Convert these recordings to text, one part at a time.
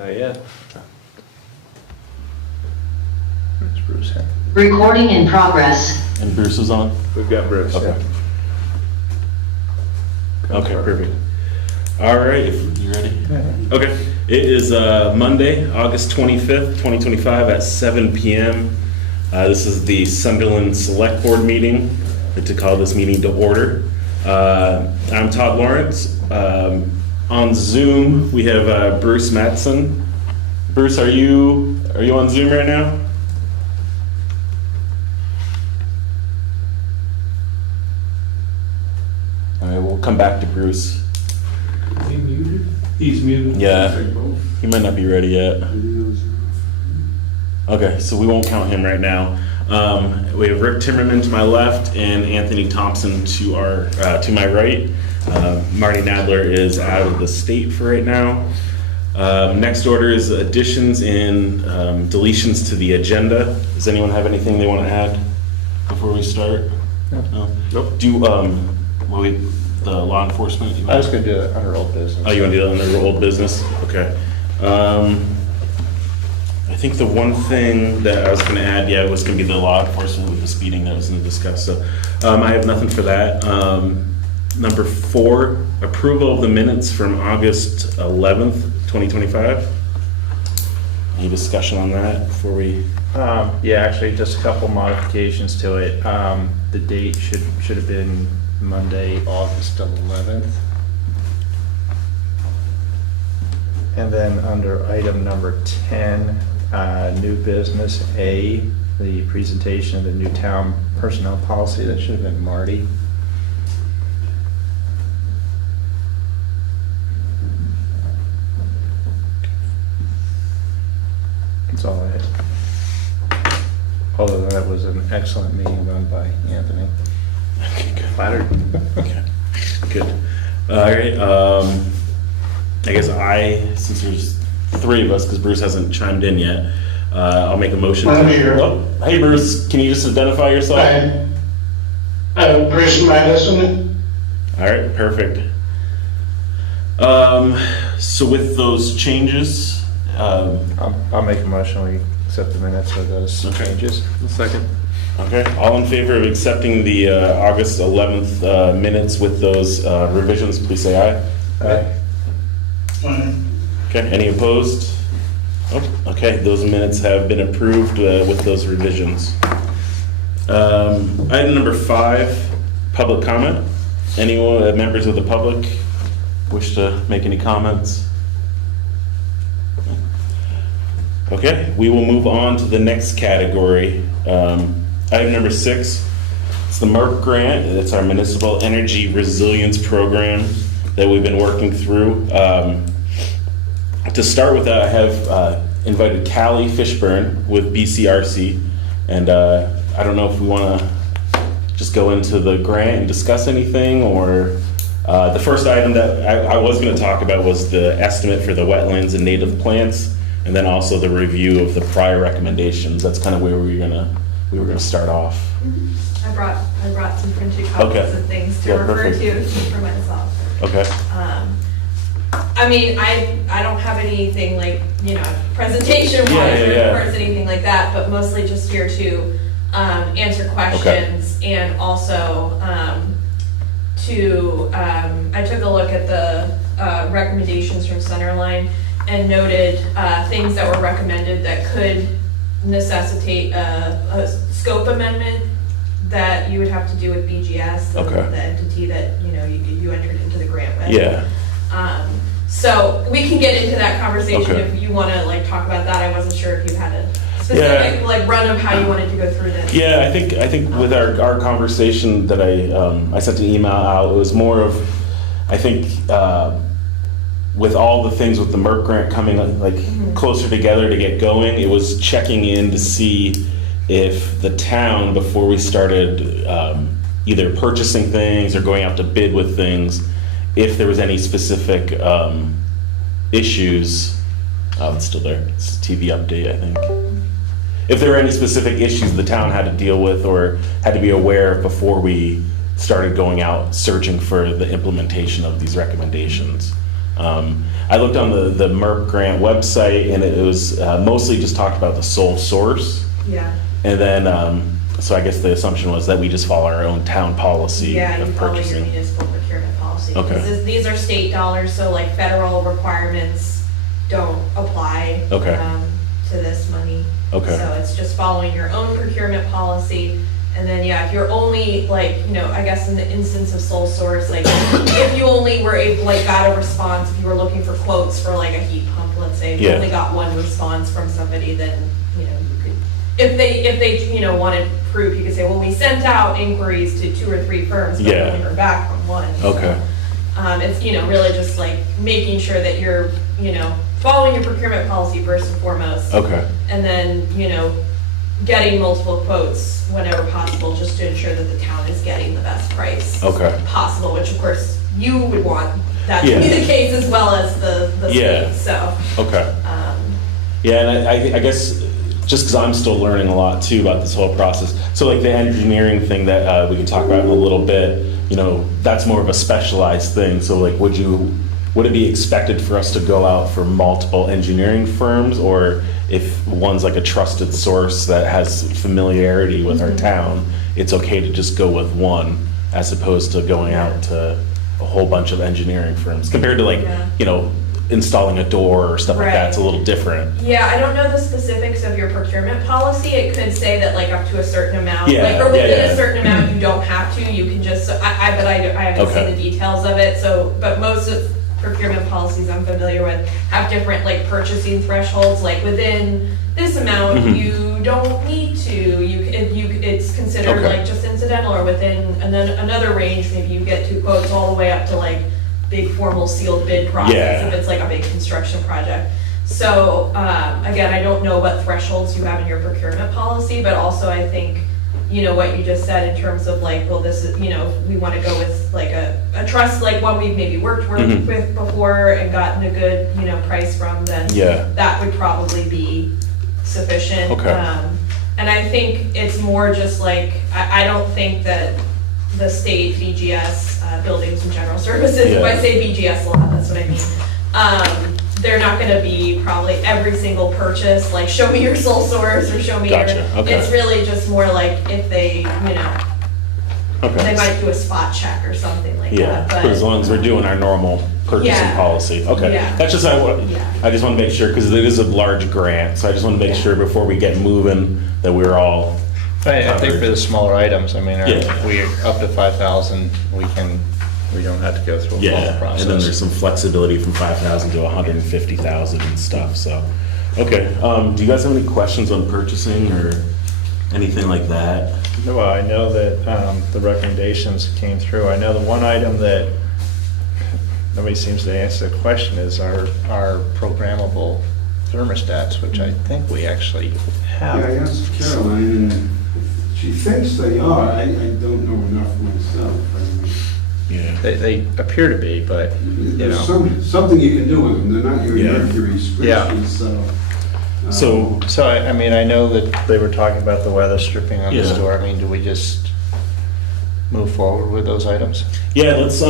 Not yet. It's Bruce. Recording in progress. And Bruce is on? We've got Bruce. Okay. Yeah. Okay, perfect. All right, if you ready? Okay. It is Monday, August 25th, 2025 at 7 p.m. This is the Sunderland Select Board meeting. I'd like to call this meeting to order. I'm Todd Lawrence. On Zoom, we have Bruce Matson. Bruce, are you on Zoom right now? All right, we'll come back to Bruce. Is he muted? He's muted. Yeah, he might not be ready yet. Okay, so we won't count him right now. We have Rick Timmerman to my left and Anthony Thompson to my right. Marty Nadler is out of the state for right now. Next order is additions and deletions to the agenda. Does anyone have anything they want to add before we start? No. Nope. The law enforcement? I was going to do it under old business. Oh, you want to do that under old business? Okay. I think the one thing that I was going to add, was going to be the law enforcement with the speeding that was going to discuss. So I have nothing for that. Number 4, approval of the minutes from August 11th, 2025. Any discussion on that before we? Yeah, actually, just a couple modifications to it. The date should have been Monday, August 11th. And then under item number 10, new business A, the presentation of the new town personnel policy, that should have been Marty. That's all I had. Other than that, was an excellent meeting run by Anthony. Okay, good. Flattered. Okay, good. All right. I guess since there's 3 of us, because Bruce hasn't chimed in yet, I'll make a motion. I'm here. Oh, hey, Bruce, can you just identify yourself? I'm Bruce Madison. All right, perfect. So with those changes, I'll make a motion, we accept the minutes with those Okay. changes. second. Okay, all in favor of accepting the August 11th minutes with those revisions, please say aye. Aye. Fine. Okay, any opposed? Oh, okay, those minutes have been approved with those revisions. Item number 5, public comment. Anyone, members of the public, wish to make any comments? Okay, we will move on to the next category. Item number 6, it's the MERC grant. It's our Municipal Energy Resilience Program that we've been working through. To start with that, I have invited Callie Fishburne with BCRC, and I don't know if we want to just go into the grant and discuss anything, or the first item that I was going to talk about was the estimate for the wetlands and native plants, and then also the review of the prior recommendations. That's kind of where we were gonna start off. I brought some printed copies Okay. of things to Yeah, refer perfect. to for myself. Okay. I mean, I don't have anything like, presentation wise Yeah. or anything like that, but mostly just here to answer questions and also I took a look at the recommendations from Sunderland and noted things that were recommended that could necessitate a scope amendment that you would have to do with BGS, Okay. the entity that you entered into the grant with. Yeah. So we can get into that conversation Okay. if you want to talk about that. I wasn't sure if you had a specific run of how you wanted to go through this. Yeah, I think with our conversation that I sent an email out, it was more of, I think, with all the things with the MERC grant coming closer together to get going, it was checking in to see if the town, before we started either purchasing things or going out to bid with things, if there was any specific issues. Oh, it's still there. It's a TV update, I think. If there were any specific issues the town had to deal with or had to be aware of before we started going out searching for the implementation of these recommendations. I looked on the MERP grant website, and it was mostly just talked about the sole source. Yeah. And then, so I guess the assumption was that we just follow our own town policy Yeah, you of follow your purchasing. municipal procurement policy. Okay. Because these are state dollars, so like federal requirements don't apply Okay. To this money. Okay. So it's just following your own procurement policy. And then, yeah, if you're only like, I guess in the instance of sole source, like if you only were able, like got a response, if you were looking for quotes for like a heat pump, let's say, if you Yeah. only got one response from somebody, then, you could, if they, wanted proof, you could say, well, we sent out inquiries to 2 or 3 firms, but we Yeah. only heard back from one. Okay. It's, really just like making sure that you're, following your procurement policy first and foremost. Okay. And then, getting multiple quotes whenever possible, just to ensure that the town is getting the best price Okay. possible, which of course you would want that to Yeah. be the case as well as the Yeah. state, so. Okay. Yeah, and I guess just because I'm still learning a lot too about this whole process. So like the engineering thing that we can talk about in a little bit, that's more of a specialized thing. So like, would it be expected for us to go out for multiple engineering firms, or if one's like a trusted source that has familiarity with our town, it's okay to just go with one as opposed to going out to a whole bunch of engineering firms compared to like, Yeah. installing a door or stuff like that. It's a Right. little different. Yeah, I don't know the specifics of your procurement policy. It could say that like up to a certain amount, Yeah, like, or within yeah. a certain amount, you don't have to, you can just, but I haven't Okay. seen the details of it, so, but most of procurement policies I'm familiar with have different like purchasing thresholds, like within this amount, Mhm. you don't need to, it's considered Okay. like just incidental, or within, and then another range, maybe you get 2 quotes all the way up to like big formal sealed bid process, Yeah. if it's like a big construction project. So, again, I don't know what thresholds you have in your procurement policy, but also I think, what you just said in terms of like, well, this is, we want to go with like a trust, like one we've maybe worked Mhm. with before and gotten a good, price from, then Yeah. that would probably be sufficient. Okay. And I think it's more just like, I don't think that the state BGS, Buildings and General Services, if I Yeah. say BGS a lot, that's what I mean. They're not gonna be probably every single purchase, like show me your sole source or show me your. Gotcha, okay. It's really just more like if they, they Okay. might do a spot check or something like Yeah, that, but but. as long as we're doing our normal purchasing Yeah. policy. Okay. Yeah. That's just, Yeah. I just want to make sure, because it is a large grant, so I just want to make Yeah. sure before we get moving that we're all, I think for the smaller items, I mean, Yeah. we, up to 5,000, we don't have to go through a yeah. formal process. And then there's some flexibility from 5,000 to 150,000 and stuff, so. Okay, do you guys have any questions on purchasing or anything like that? Well, I know that the recommendations came through. I know the one item that nobody seems to answer the question is our programmable thermostats, which I think we actually Yeah, I have. asked Caroline, and she thinks they are. I don't know enough myself. I mean, Yeah. They appear to be, but, there's something you can do with them. They're not your Yeah. mercury Yeah. squishes, so. So, so I mean, I know that they were talking about the weather stripping on the Yeah. store. I mean, do we just move forward with those items? yeah, let's,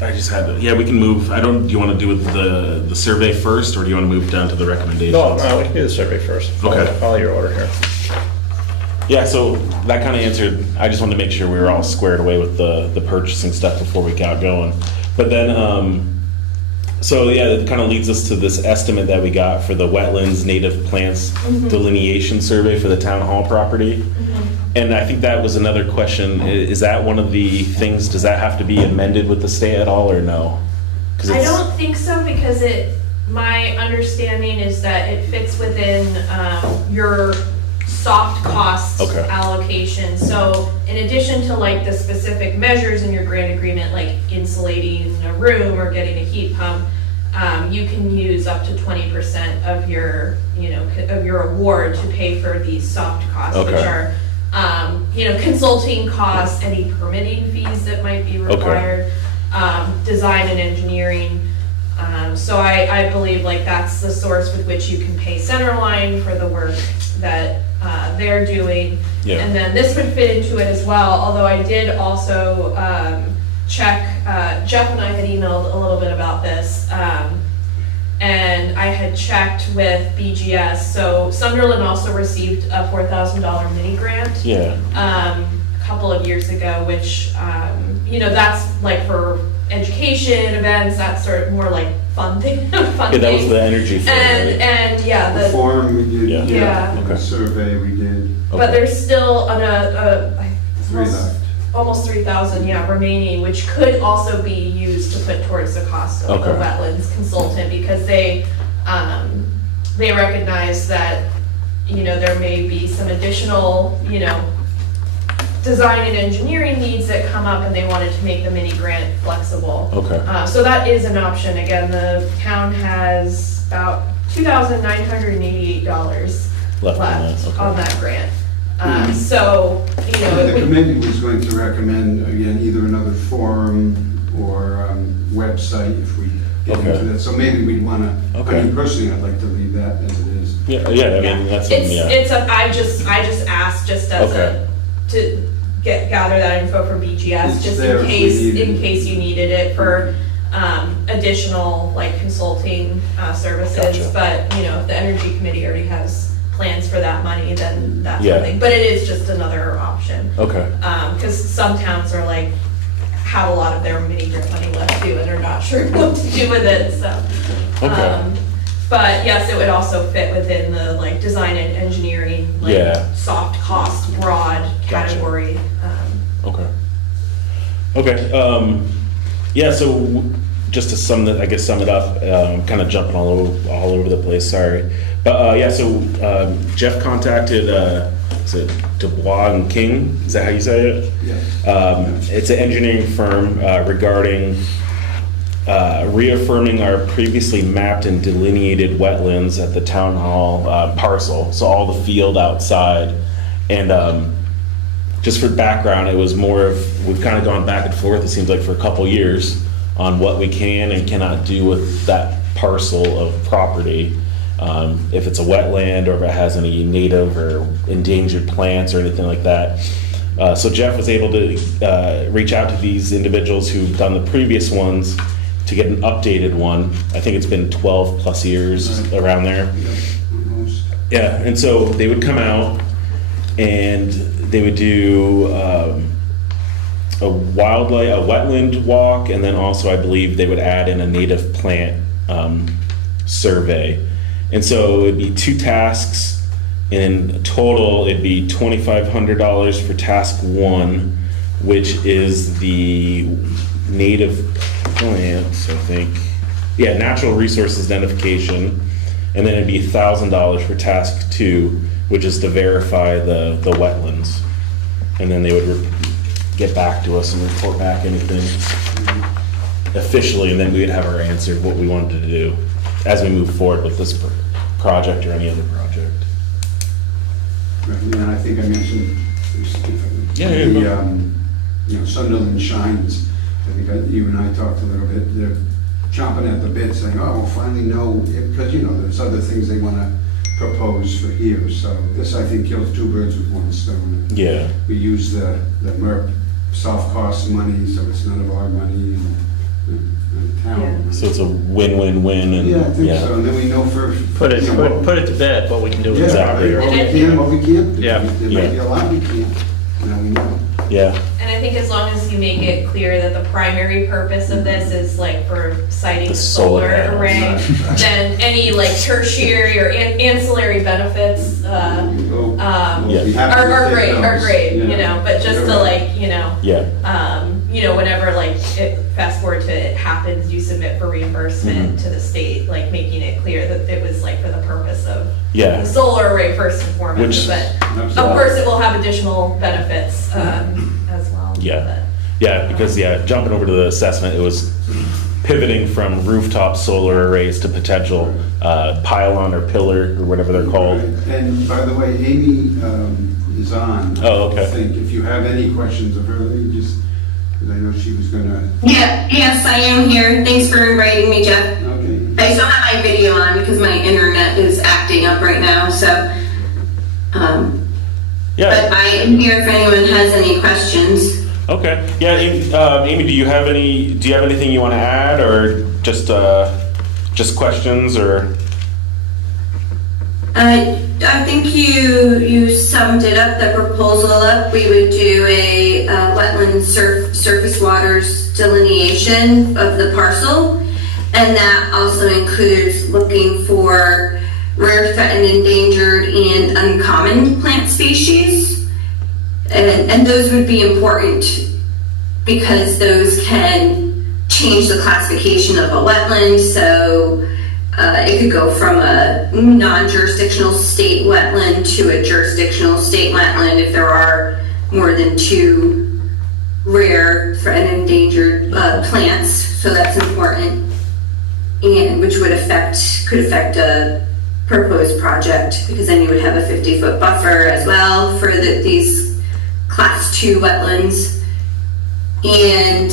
I just had to, yeah, we can move, do you want to do the survey first, or do you want to move down to the recommendations? No, we can do the survey first. Okay. Follow your order here. Yeah, so that kind of answered, I just wanted to make sure we were all squared away with the purchasing stuff before we got going. But then, so yeah, that kind of leads us to this estimate that we got for the wetlands native plants delineation survey for the town hall property. And I think that was another question, is that one of the things, does that have to be amended with the state at all, or no? 'Cause I it's- don't think so, because my understanding is that it fits within your soft cost Okay. allocation. So in addition to like the specific measures in your grant agreement, like insulating a room or getting a heat pump, you can use up to 20% of your, of your award to pay for these soft costs, which Okay. are, consulting costs, any permitting fees that might be required, design and engineering. So I believe like that's the source with which you can pay Centerline for the work that they're doing. Yeah. And then this would fit into it as well, although I did also check, Jeff and I had emailed a little bit about this, and I had checked with BGS, so Sunderland also received a $4,000 mini grant. Yeah. A couple of years ago, which, that's like for education, events, that's sort of more like fun thing, fun Yeah, that was things. the energy fund, right? And yeah, The forum we did, Yeah. Yeah. the survey we did, but there's still 3 left. almost 3,000, remaining, which could also be used to put towards the cost of the Okay. wetlands consultant, because they recognize that, there may be some additional, design and engineering needs that come up, and they wanted to make the mini grant flexible. Okay. So that is an option. Again, the town has about $2,988 Left on left that, okay. on that grant. So, The it would, committee was going to recommend, again, either another forum or website if we get Okay. into that. So maybe we'd want to, Okay. I mean, personally, I'd like to leave that as it is. Yeah, I mean, that's something, yeah. I just asked just as Okay. to gather that info from BGS, It's just there in if we case, need it. in case you needed it for, additional, like, consulting, services. Gotcha. But, if the Energy Committee already has plans for that money, then that's Yeah. something. But it is just another option. Okay. Because some towns are like, have a lot of their mini grant money left too, and are not sure what to do with it, so. Okay. But yes, it would also fit within the like design and engineering, like Yeah. soft cost, broad Gotcha. category. Okay. Okay. Yeah. So just to sum it up, kind of jumping all over the place. Sorry, but yeah. So Jeff contacted. Is it Dubois and King? Is that how you say it? Yeah. It's an engineering firm regarding reaffirming our previously mapped and delineated wetlands at the town hall parcel. So all the field outside, and just for background, it was more of, we've kind of gone back and forth, it seems like, for a couple years on what we can and cannot do with that parcel of property. If it's a wetland or if it has any native or endangered plants or anything like that. So Jeff was able to reach out to these individuals who've done the previous ones to get an updated one. I think it's been 12 plus years Right. around there. Yeah, almost. Yeah, and so they would come out and they would do a wetland walk, and then also I believe they would add in a native plant survey. And so it'd be 2 tasks. In total, it'd be $2,500 for task 1, which is the native plants, I think. Yeah, natural resources identification. And then it'd be $1,000 for task 2, which is to verify the wetlands. And then they would get back to us and report back anything officially, and then we would have our answer of what we wanted to do as we move forward with this project or any other project. Right, and I think I mentioned, Yeah. Sunderland Shines. I think you and I talked a little bit. They're chomping at the bit, saying, "Oh, we'll finally know," because there's other things they want to propose for here. So this, I think, kills 2 birds with 1 stone. Yeah. We use the MERP soft cost money, so it's none of our money and town. So it's a win-win-win, and Yeah, I think so. And then we know for Put it what- to bed, what we can do with Yeah, the Exactly. property. what we can, what we can't do. Yeah. There might be a lot we can't. Now we know. yeah, And I think as long as you make it clear that the primary purpose of this is like for siting The the solar solar panels. array, Right. then any like tertiary or ancillary benefits, We'll Yeah. be happy to are take great, those. Yeah. but just You're to right. like, yeah, whenever like it, fast forward to it happens, you submit for reimbursement to the state, like making it clear that it was like for the purpose of yeah. the solar array first and foremost, Which- but of Absolutely. course it will have additional benefits, as well. Yeah. Yeah, because jumping over to the assessment, it was pivoting from rooftop solar arrays to potential pylon or pillar or whatever they're called. Right. And by the way, Amy is on. Oh, okay. I think if you have any questions of her, you just, because I know she was gonna, Yes, I am here. Thanks for inviting me, Jeff. okay. I still have my video on because my internet is acting up right now, so, but Yeah. I am here if anyone has any questions. Okay. Yeah, Amy, do you have anything you want to add, or just questions, or? I think you summed it up, the proposal up. We would do a wetland surface waters delineation of the parcel, and that also includes looking for rare, threatened, endangered, and uncommon plant species. And those would be important because those can change the classification of a wetland. So it could go from a non-jurisdictional state wetland to a jurisdictional state wetland if there are more than 2 rare, threatened, endangered plants. So that's important, and which could affect a proposed project, because then you would have a 50-foot buffer as well for these class 2 wetlands. And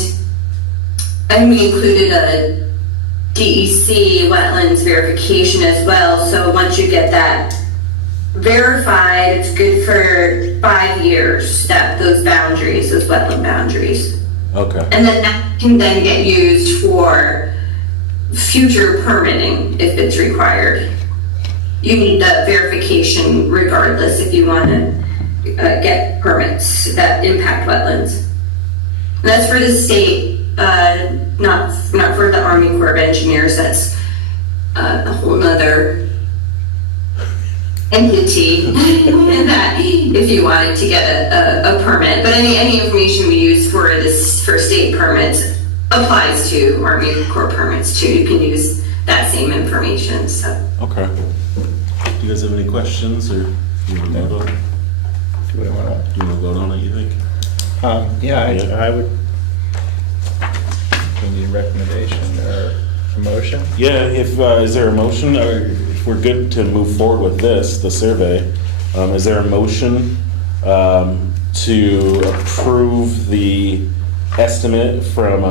we included a DEC wetlands verification as well. So once you get that verified, it's good for 5 years, those wetland boundaries. Okay. And then that can then get used for future permitting if it's required. You need the verification regardless if you want to get permits that impact wetlands. And that's for the state, not for the Army Corps of Engineers. That's a whole nother entity that if you wanted to get a permit. But any information we use for state permits applies to Army Corps permits too. You can use that same information. So. Okay. Do you guys have any questions, or do you want to vote on it? Do we want to? Do you want to vote on it, you think? Yeah, I would. Do you need a recommendation or a motion? Yeah, is there a motion, or if we're good to move forward with the survey, is there a motion to approve the estimate from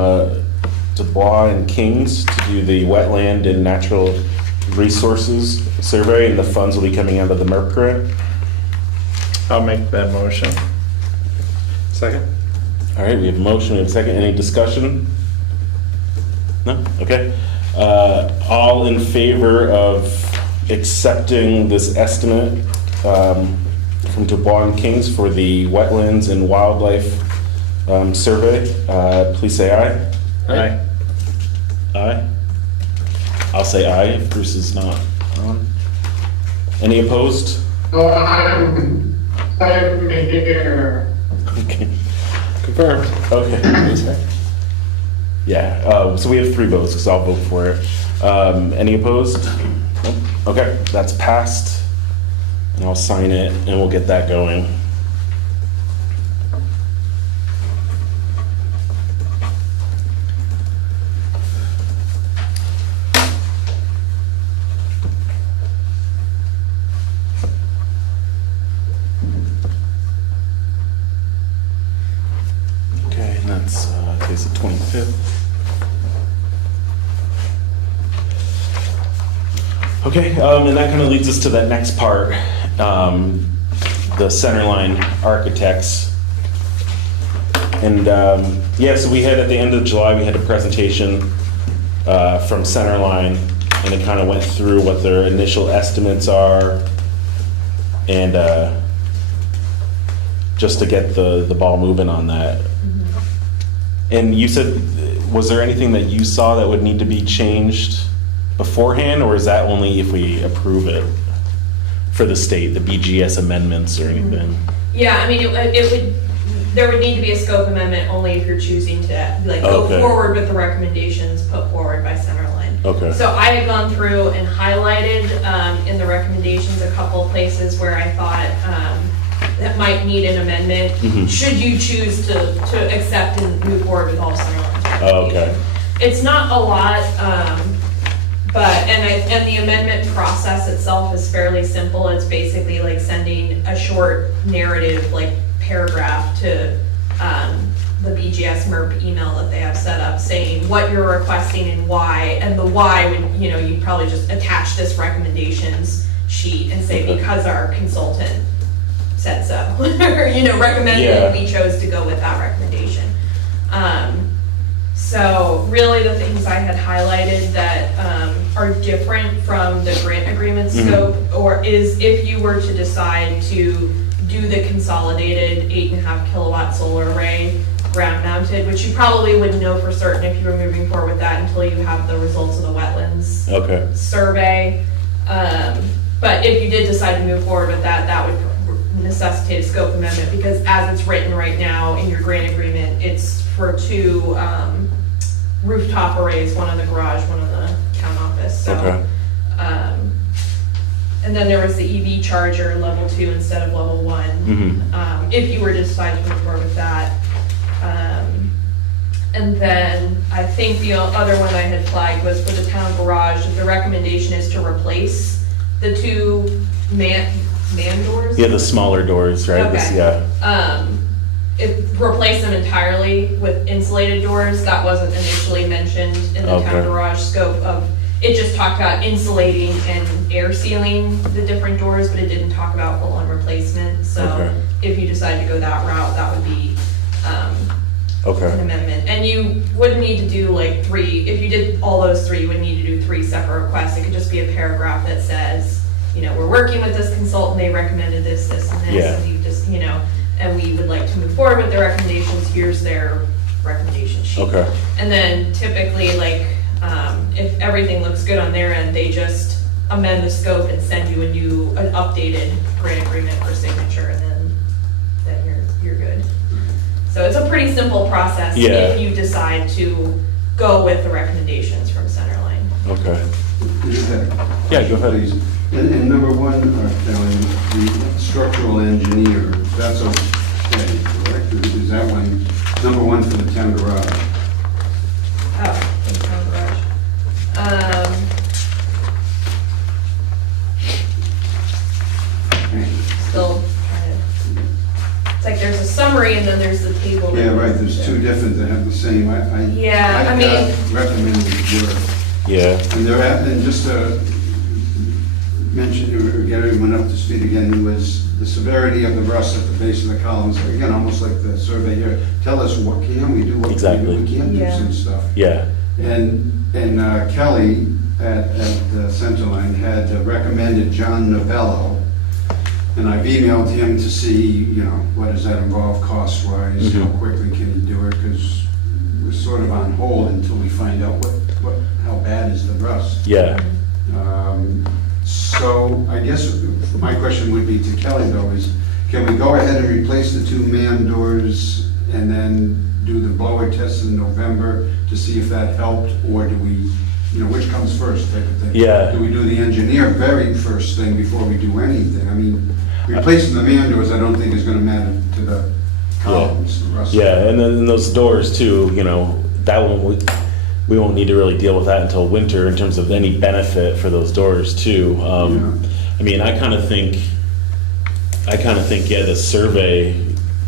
Dubois and Kings to do the wetland and natural resources survey, and the funds will be coming out of the MERP grant? I'll make that motion. Second. All right, we have a motion, we have a second. Any discussion? No? Okay. All in favor of accepting this estimate from Dubois and Kings for the wetlands and wildlife survey, please say aye. Aye. Aye. I'll say aye if Bruce is not on. Any opposed? No, I'm here. Okay. Confirmed. Okay. Yeah, so we have 3 votes, because I'll vote for it. Any opposed? Nope. Okay, that's passed. And I'll sign it, and we'll get that going. Okay, and that's today's the 25th. Okay, and that kind of leads us to that next part, the Centerline Architects. And yeah, so we had at the end of July, we had a presentation from Centerline, and it kind of went through what their initial estimates are, and just to get the ball moving on that. And you said, was there anything that you saw that would need to be changed beforehand, or is that only if we approve it for the state, the BGS amendments or anything? Yeah, I mean, there would need to be a scope amendment only if you're choosing to go Okay. forward with the recommendations put forward by Centerline. Okay. So I had gone through and highlighted in the recommendations a couple of places where I thought that might need an amendment, should you choose to accept and move forward with all Centerline's recommendations. Oh, okay. It's not a lot, and the amendment process itself is fairly simple. It's basically like sending a short narrative, like paragraph to the BGS MERP email that they have set up, saying what you're requesting and why. And the why would, you'd probably just attach this recommendations sheet and say, because our consultant said so, or, recommended, Yeah. and we chose to go with that recommendation. So really the things I had highlighted that are different from the grant agreement scope, or is if you were to decide to do the consolidated 8.5 kilowatt solar array ground mounted, which you probably wouldn't know for certain if you were moving forward with that until you have the results of the wetlands Okay. survey. But if you did decide to move forward with that, that would necessitate a scope amendment, because as it's written right now in your grant agreement, it's for 2 rooftop arrays, one on the garage, one on the town office, so. Okay. And then there was the EV charger level 2 instead of level 1. If you were to decide to move forward with that. And then I think the other one I had flagged was for the town garage, the recommendation is to replace the 2 man doors. Yeah, the smaller doors, right? Okay. Yeah. Replace them entirely with insulated doors. That wasn't initially mentioned in the Okay. town garage scope of, it just talked about insulating and air sealing the different doors, but it didn't talk about full-on replacement. So Okay. if you decide to go that route, that would be an Okay. amendment. And you wouldn't need to do like 3, if you did all those 3, you would need to do 3 separate requests. It could just be a paragraph that says, we're working with this consultant, they recommended this, this, and this, Yeah. and you just, and we would like to move forward with their recommendations, here's their recommendation sheet. Okay. And then typically, if everything looks good on their end, they just amend the scope and send you an updated grant agreement for signature, and then you're good. So it's a pretty simple process Yeah. if you decide to go with the recommendations from Centerline. Okay. Yeah, go ahead. Please. And number 1, Kelly, the structural engineer, that's okay, correct? Is that one, number 1 for the town garage? Oh, in the town garage. Still trying to, it's like there's a summary and then there's the table. that Yeah, right, goes there's with 2 it. different that have the same, Yeah, I mean- recommended work. Yeah. And there have been, just to mention, or get everyone up to speed again, was the severity of the rust at the base of the columns. Again, almost like the survey here, tell us what can we do, what Exactly. we can't do Yeah. some stuff. Yeah. And Kelly at Centerline had recommended John Novello, and I've emailed him to see, what does that involve cost-wise, how quickly can he do it, because we're sort of on hold until we find out how bad is the rust. Yeah. So I guess my question would be to Kelly though, is can we go ahead and replace the 2 man doors and then do the blower test in November to see if that helped, or do we, which comes first type of thing? Yeah. Do we do the engineer very first thing before we do anything? I mean, replacing the man doors I don't think is gonna matter to the columns, the rust. Yeah, and then those doors too, that won't, we won't need to really deal with that until winter in terms of any benefit for those doors too. I mean, I kind of think, yeah, the survey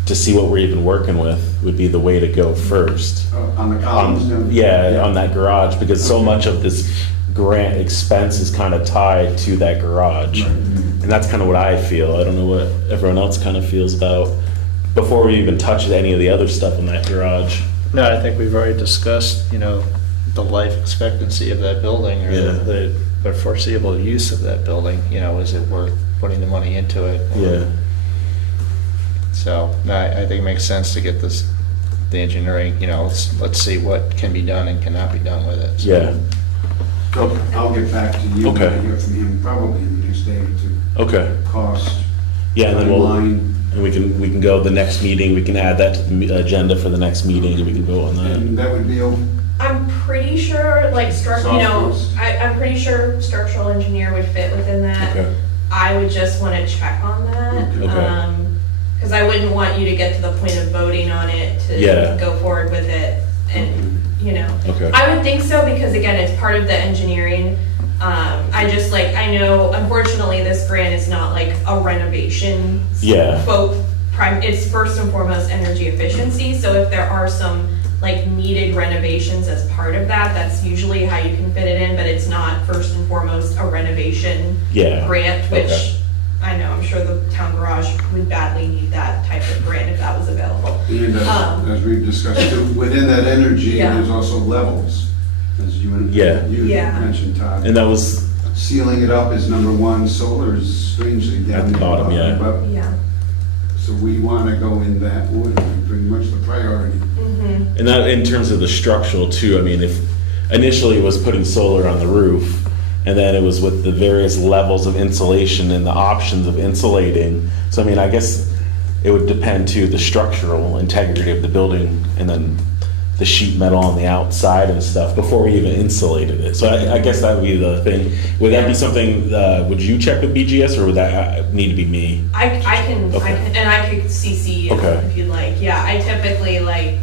to see what we're even working with would be the way to go first. On the columns? Yeah, on that garage, because so much of this grant expense is kind of tied to that garage. Right. And that's kind of what I feel. I don't know what everyone else kind of feels about, before we even touch any of the other stuff in that garage. No, I think we've already discussed, the life expectancy of that building, or Yeah. the foreseeable use of that building, is it worth putting the money into it? Yeah. So, no, I think it makes sense to get the engineering, let's see what can be done and cannot be done with it. So- Yeah. So I'll get back to you when I Okay. hear from him, probably in the next day or 2. Okay. Cost, Yeah, and then we'll, timeline, and we can go the next meeting, we can add that to the agenda for the next meeting, and we can vote on that. and that would be, I'm pretty sure, Softwares. I'm pretty sure structural engineer would fit within that. Okay. I would just want to check on that. Okay. Because I wouldn't want you to get to the point of voting on it Yeah. to go forward with it and, Okay. I would think so, because again, it's part of the engineering. I know unfortunately this grant is not like a renovation. Yeah. It's first and foremost energy efficiency, so if there are some needed renovations as part of that, that's usually how you can fit it in, but it's not first and foremost a renovation Yeah. grant, which Okay. I know, I'm sure the town garage would badly need that type of grant if that was available. And as we've discussed, within that energy, Yeah. there's also levels, as you Yeah. Yeah. mentioned, Todd. And that was, Sealing it up is number one, solar is strangely down At the there bottom, yeah. but- Yeah. So we want to go in that order, pretty much the priority. and that in terms of the structural too, I mean, if initially it was putting solar on the roof, and then it was with the various levels of insulation and the options of insulating. So I mean, I guess it would depend to the structural integrity of the building, and then the sheet metal on the outside and stuff before we even insulated it. So I guess that would be the thing. Would that be something, would you check with BGS, or would that need to be me? I can, Okay. and I could CC you Okay. if you'd like. Yeah, I typically like,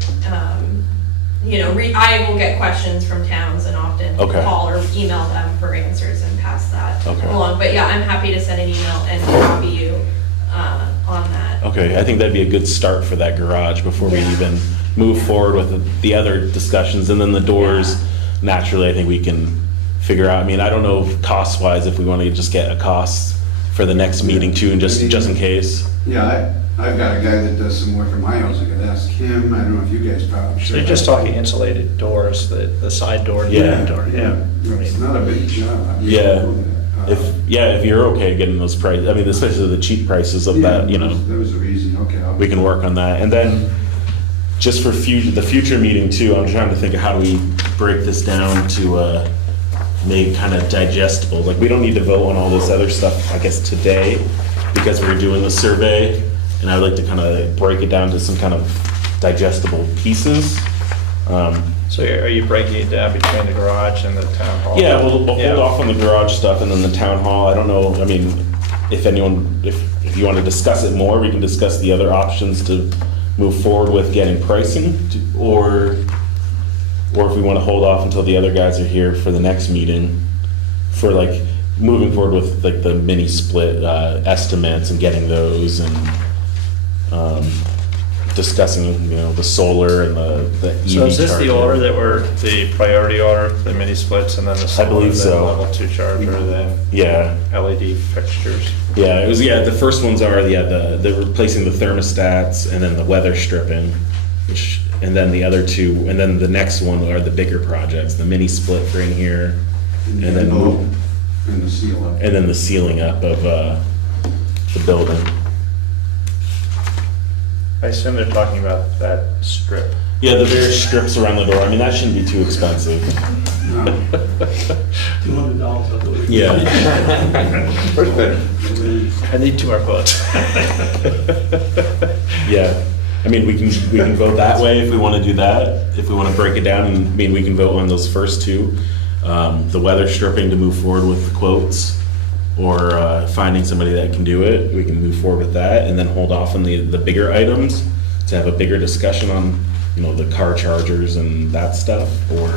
I will get questions from towns and often Okay. call or email them for answers and pass that Okay. along. But yeah, I'm happy to send an email and copy you on that. Okay, I think that'd be a good start for that garage before we Yeah. even move forward with the other discussions. And then the doors, naturally, I think we can figure out. I mean, I don't know cost-wise if we want to just get a cost for the next meeting too, and just in case. Yeah, I've got a guy that does some work in my house, I could ask him, I don't know if you guys probably should. So you're just talking insulated doors, the side door, and the Yeah. main door, yeah. I It's mean, not a big job. I mean, Yeah. uh, If you're okay getting those prices, I mean, especially the cheap prices of that, you know, Those are easy, okay. we can work on that. And then, just for the future meeting too, I'm trying to think of how do we break this down to make kind of digestible. Like, we don't need to vote on all this other stuff, I guess, today, because we're doing a survey, and I would like to kind of break it down to some kind of digestible pieces. so are you breaking it down between the garage and the town hall? Yeah, we'll Yeah. hold off on the garage stuff and then the town hall. I don't know, I mean, if you want to discuss it more, we can discuss the other options to move forward with getting pricing, or if we want to hold off until the other guys are here for the next meeting, for like moving forward with like the mini split estimates and getting those, and discussing, the solar and the EV So is this the charger. order that we're, the priority order, the mini splits, and then the solar, believe then so. level 2 charger, then Yeah. LED fixtures? Yeah, it was, the first ones are, the replacing the thermostats and then the weather stripping, and then the other two, and then the next one are the bigger projects, the mini split for in here, and then, And the seal up. and then the sealing up of, the building. I assume they're talking about that strip. Yeah, the various strips around the door, I mean, that shouldn't be too expensive. No. $200, I believe. Yeah. I need 2 more quotes. Yeah, I mean, we can vote that way if we want to do that, if we want to break it down, and, I mean, we can vote on those first two. The weather stripping to move forward with the quotes, or finding somebody that can do it, we can move forward with that, and then hold off on the bigger items to have a bigger discussion on, the car chargers and that stuff, or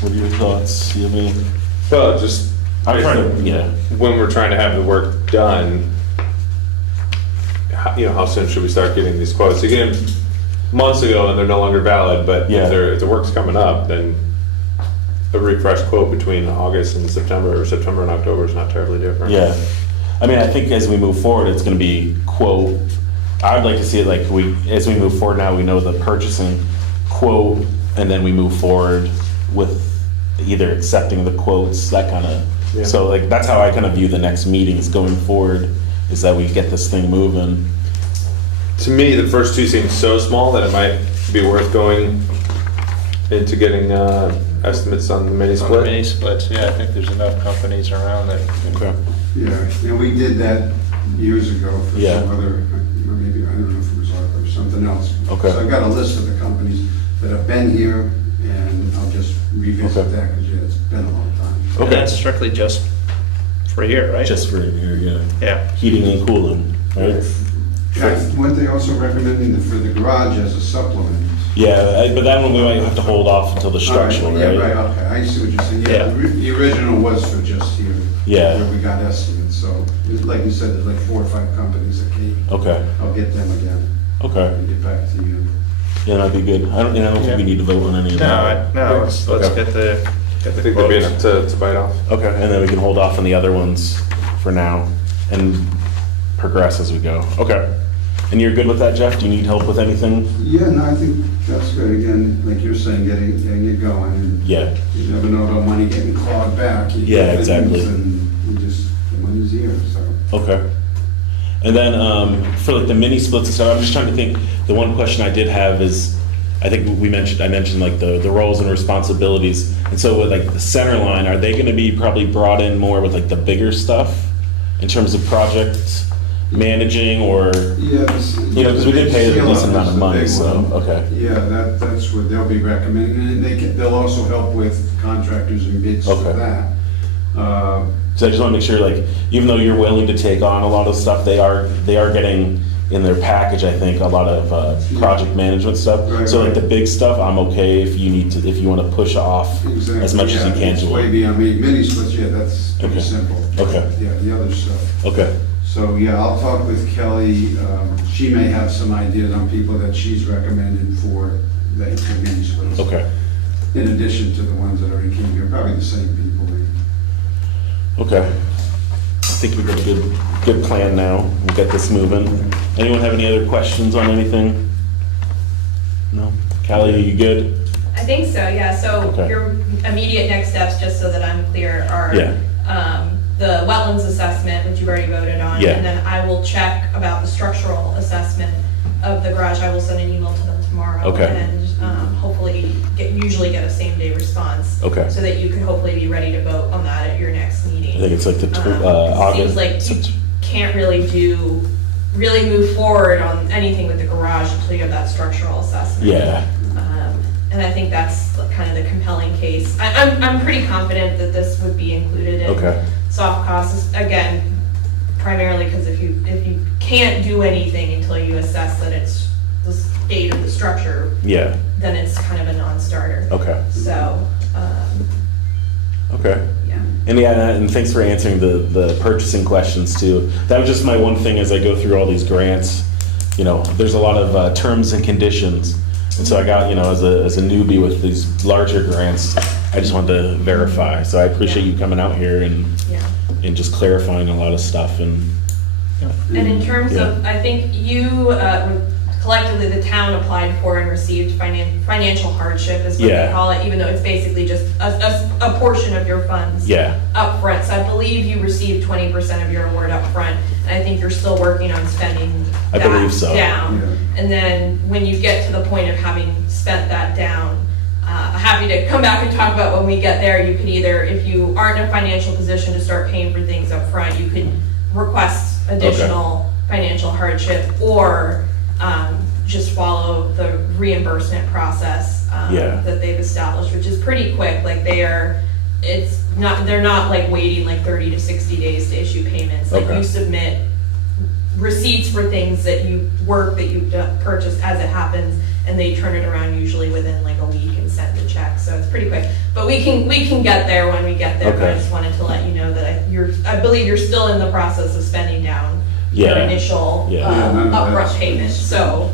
what are your thoughts? Do you have any? Well, just I'm trying to, yeah. when we're trying to have the work done, how soon should we start getting these quotes? You get them months ago and they're no longer valid, but Yeah. if the work's coming up, then a refresh quote between August and September, or September and October is not terribly different. Yeah, I mean, I think as we move forward, it's gonna be quote, I would like to see it like as we move forward now, we know the purchasing quote, and then we move forward with either accepting the quotes, that kind Yeah. of, so like, that's how I kind of view the next meetings going forward, is that we get this thing moving. To me, the first two seem so small that it might be worth going into getting estimates on the mini On the mini split. splits, yeah, I think there's enough companies around that can Okay. Yeah, and we did that years ago for Yeah. some other, maybe, I don't know if it was ARPA or something else. Okay. So I've got a list of the companies that have been here, and I'll just revisit Okay. that, because it's been a long time. And Okay. that's strictly just for here, right? Just for here, yeah. Yeah. Heating and cooling, right? Weren't they also recommending for the garage as a supplement? Yeah, but that one we might have to hold off until the structural, All right, right? Yeah, right, okay, I see what you're saying. Yeah, Yeah. the original was for just here. Yeah. Where we got estimates, so, like you said, there's like 4 or 5 companies that came. Okay, I'll get them again okay. and get back to you. Yeah, that'd be good. I don't think we need to vote on any of that. No, let's Okay. get the I think there'd be quotes. enough to bite off. Okay, and then we can hold off on the other ones for now. And progress as we go. Okay. And you're good with that, Jeff? Do you need help with anything? Yeah, no, I think that's good. Again, like you're saying, getting it going. And Yeah. you never know about money getting clawed back. You Yeah, get exactly. things And you just, the money's here, so. Okay. And then for like the mini splits and stuff, I'm just trying to think, the one question I did have is, I think I mentioned like the roles and responsibilities. And so with like the center line, are they gonna be probably brought in more with like the bigger stuff in terms of project managing or, Yeah, you know, because we did pay a seal decent up amount is of the money, big so, one. okay. Yeah, that's what they'll be recommending, and they'll also help with contractors and bids for Okay. that. So I just want to make sure, like, even though you're willing to take on a lot of stuff, they are getting in their package, I think, a lot of project management stuff. Right, So like right. the big stuff, I'm okay if you want to push off Exactly. as much as you Yeah, can it's to way it. beyond me. Mini splits, yeah, that's pretty Okay. simple. Okay. Yeah, the other stuff. Okay, So, yeah, I'll talk with Kelly. She may have some ideas on people that she's recommended for the mini splits. okay, In addition to the ones that already came here, probably the same people. okay. I think we've got a good plan now. We'll get this moving. Anyone have any other questions on anything? No? Callie, are you good? I think so, yeah, so Okay. your immediate next steps, just so that I'm clear, are Yeah. the wetlands assessment, which you've already voted on. Yeah. And then I will check about the structural assessment of the garage. I will send an email to them tomorrow. Okay. And hopefully usually get a same-day response. Okay. So that you could hopefully be ready to vote on that at your next meeting. I think it's like the Seems August. like you can't really move forward on anything with the garage until you have that structural assessment. Yeah, And I think that's kind of the compelling case. I'm pretty confident that this would be included in okay, soft costs, again, primarily because if you can't do anything until you assess that it's the state of the structure, yeah, then it's kind of a non-starter. okay, So, okay. yeah. And yeah, and thanks for answering the purchasing questions too. That was just my one thing as I go through all these grants. You know, there's a lot of terms and conditions. And so I got, you know, as a newbie with these larger grants, I just wanted to verify. So I appreciate you coming out here and just clarifying a lot of stuff and, And in terms Yeah. of, I think you, collectively, the town applied for and received financial hardship is what they Yeah. call it, even though it's basically just a portion of your funds. yeah, Upfront, so I believe you received 20% of your award upfront, and I think you're still working on spending I that believe so. down. Yeah. And then when you get to the point of having spent that down, I'm happy to come back and talk about when we get there. You could either, if you aren't in a financial position to start paying for things up front, you could request additional financial hardship, or just follow the reimbursement process Yeah. that they've established, which is pretty quick. Like they're not like waiting like 30 to 60 days to issue payments. Like Okay. you submit receipts for things that you purchased as it happens, and they turn it around usually within like a week and send the check. So it's pretty quick. But we can get there when we get there. But I Okay. just wanted to let you know that I believe you're still in the process of spending down your Yeah. initial Yeah. none of upfront that's- payment. So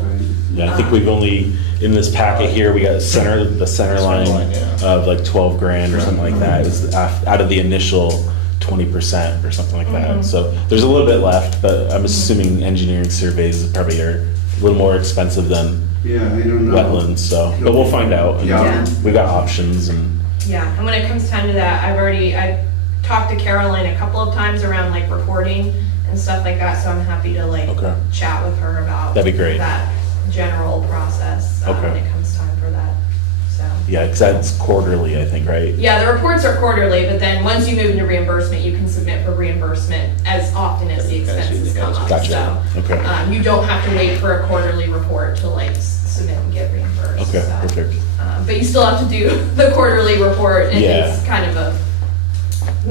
yeah. I think we've only, in this packet here, we got the center line line, yeah. of like 12 grand or something like that. It was out of the initial 20% or something like that. So there's a little bit left, but I'm assuming engineering surveys probably are a little more expensive than Yeah, I don't know. wetlands, so, but we'll find out. And Yeah. we got options and, yeah, and when it comes time to that, I've talked to Caroline a couple of times around like reporting and stuff like that. So I'm happy to like Okay. chat with her about That'd be great. that general process Okay. when it comes time for that. So. yeah, because that's quarterly, I think, right? Yeah, the reports are quarterly, but then once you move into reimbursement, you can submit for reimbursement as often as the expenses come up. Gotcha. So, Okay. you don't have to wait for a quarterly report to like submit and get reimbursed. Okay, so. perfect. But you still have to do the quarterly report, and Yeah. it's kind of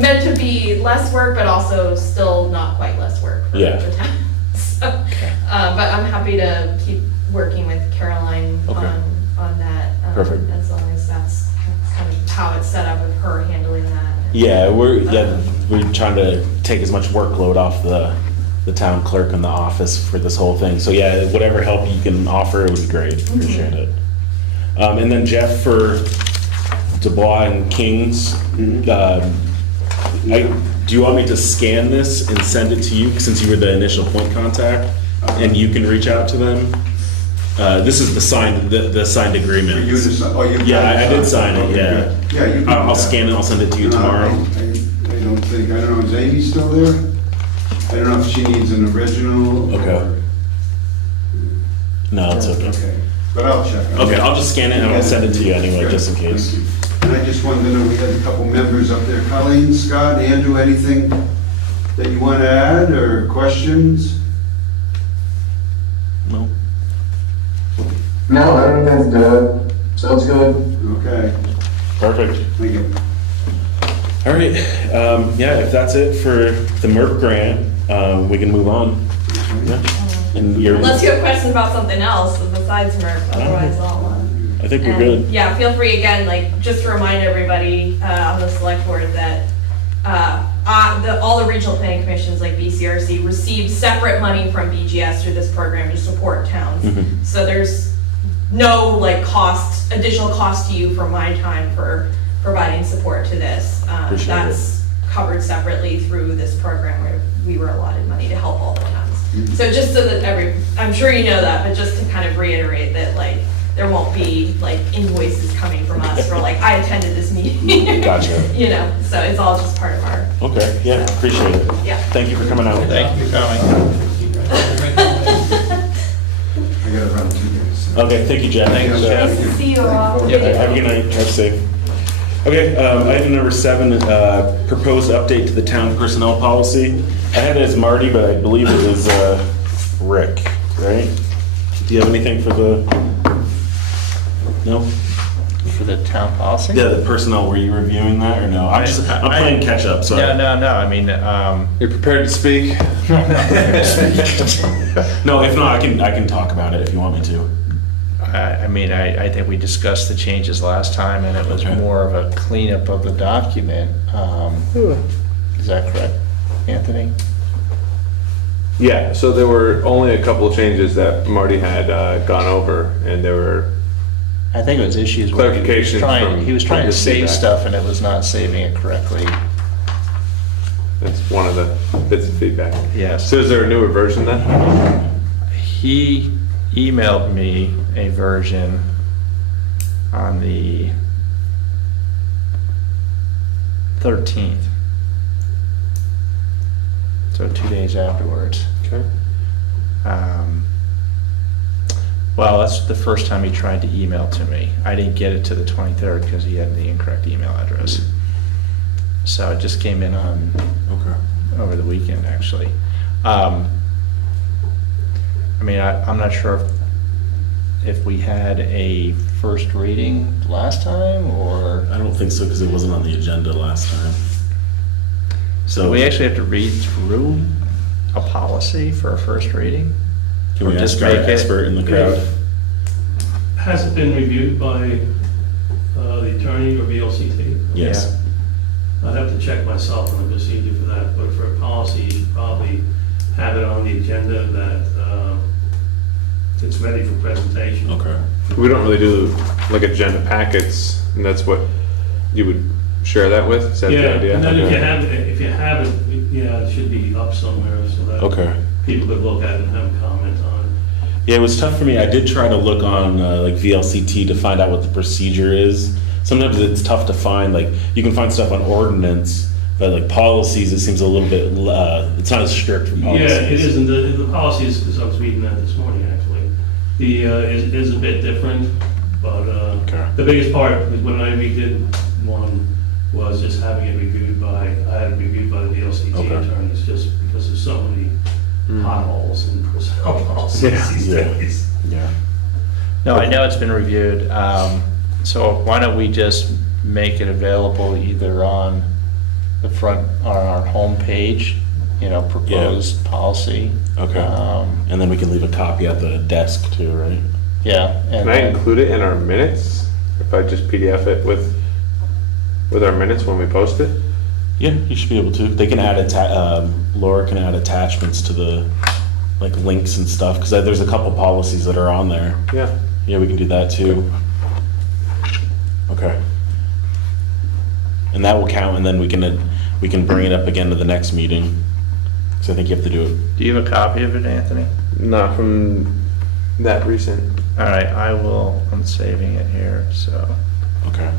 meant to be less work, but also still not quite less work for Yeah. the town. So, but I'm happy to keep working with Caroline Okay. on that. Perfect. As long as that's kind of how it's set up with her handling that. Yeah, we're trying to take as much workload off the town clerk in the office for this whole thing. So yeah, whatever help you can offer would be great. Appreciate it. And then Jeff, for Dubois and Kings, Do you want me to scan this and send it to you, since you were the initial point contact, and you can reach out to them? This is the signed agreement. For you to sign, oh, you. Yeah, I did sign it, Okay, yeah. good. Yeah, you can. do I'll that. scan it, I'll send it to you No, tomorrow. I don't know, is Amy still there? I don't know if she needs an original. or- Okay. No, it's okay. Okay, but I'll check. Okay, I'll just scan it and I'll send it to you anyway, Good, just in case. thank you. And I just wanted to know, we had a couple members up there. Colleen, Scott, Andrew, anything that you want to add or questions? No? No, everything's good. Sounds good. Okay, Perfect. thank you. All right, yeah, if that's it for the MERP grant, we can move on. Yeah. And you're, Unless you have questions about something else besides MERP, otherwise I'll. I think we're And, good. Yeah, feel free again, like, just to remind everybody on the select board that all the regional planning commissions, like BCRC, receive separate money from BGS through this program to support towns. Mhm. So there's no like additional cost to you for my time for providing support to this. Appreciate That's covered separately through this program where we were allotted money to help all the towns. So just so that I'm sure you know that, but just to kind of reiterate that, like, there won't be like invoices coming from us for like, I attended this meeting. Gotcha. You know, so it's all just part of our, Okay, yeah, appreciate it. yeah. Thank you for coming out. Thank you for coming. I gotta run to you. so. Okay, thank you, Jen. Thanks, Jen. Nice to see you all. Yep, have a good night, drive safe. Okay, item number 7, proposed update to the town personnel policy. I had it as Marty, but I believe it is Rick, right? Do you have anything for the, no? For the town policy? Yeah, the personnel, were you reviewing that or no? I'm playing catch up, so. No, I mean, You're prepared to speak? No, if not, I can talk about it if you want me to. I think we discussed the changes last time, and it was Okay. more of a cleanup of the document. Is that correct, Anthony? Yeah, so there were only a couple of changes that Marty had gone over, and there were, I think it was issues where Clarifications he was trying to from save feedback. stuff, and it was not saving it correctly. that's one of the bits of feedback. Yes. So is there a newer version then? He emailed me a version on the 13th. So 2 days afterwards. Okay. Well, that's the first time he tried to email to me. I didn't get it to the 23rd because he had the incorrect email address. So it just came in on Okay. over the weekend, actually. I mean, I'm not sure if we had a first reading last time, or I don't think so, because it wasn't on the agenda last time. so we actually have to read through a policy for a first reading? Can we Or just ask our make it- expert in the crowd? Has it been reviewed by the attorney or VLCT? Yes. I'd have to check myself on the procedure for that, but for a policy, you should probably have it on the agenda that it's ready for presentation. Okay. We don't really do like agenda packets, and that's what you would share that with? Is that the Yeah, idea? and then if you Okay. have it, yeah, it should be up somewhere so that Okay. people could look at it and have comment on it. Yeah, it was tough for me. I did try to look on like VLCT to find out what the procedure is. Sometimes it's tough to find. Like you can find stuff on ordinance, but like policies, it seems a little bit. It's not as strict for policies. Yeah, it is, and the policy is, because I was reading that this morning, actually. It is a bit different, but Okay. the biggest part, is when I redid one, was just having it reviewed by, I had it reviewed by the VLCT Okay. attorneys, just because there's so many potholes in personnel policies these Yeah. days. Yeah. No, I know it's been reviewed, so why don't we just make it available either on the front, on our homepage, proposed policy. Okay. And then we can leave a copy at the desk too, right? Yeah. Can I include it in our minutes? If I just PDF it with our minutes when we post it? Yeah, you should be able to. They can add Laura can add attachments to the like links and stuff because there's a couple policies that are on there. Yeah. Yeah, we can do that too. Okay. And that will count, and then we can we can bring it up again to the next meeting. So I think you have to do it. Do you have a copy of it, Anthony? Not from that recent. All right, I'm saving it here, so. Okay.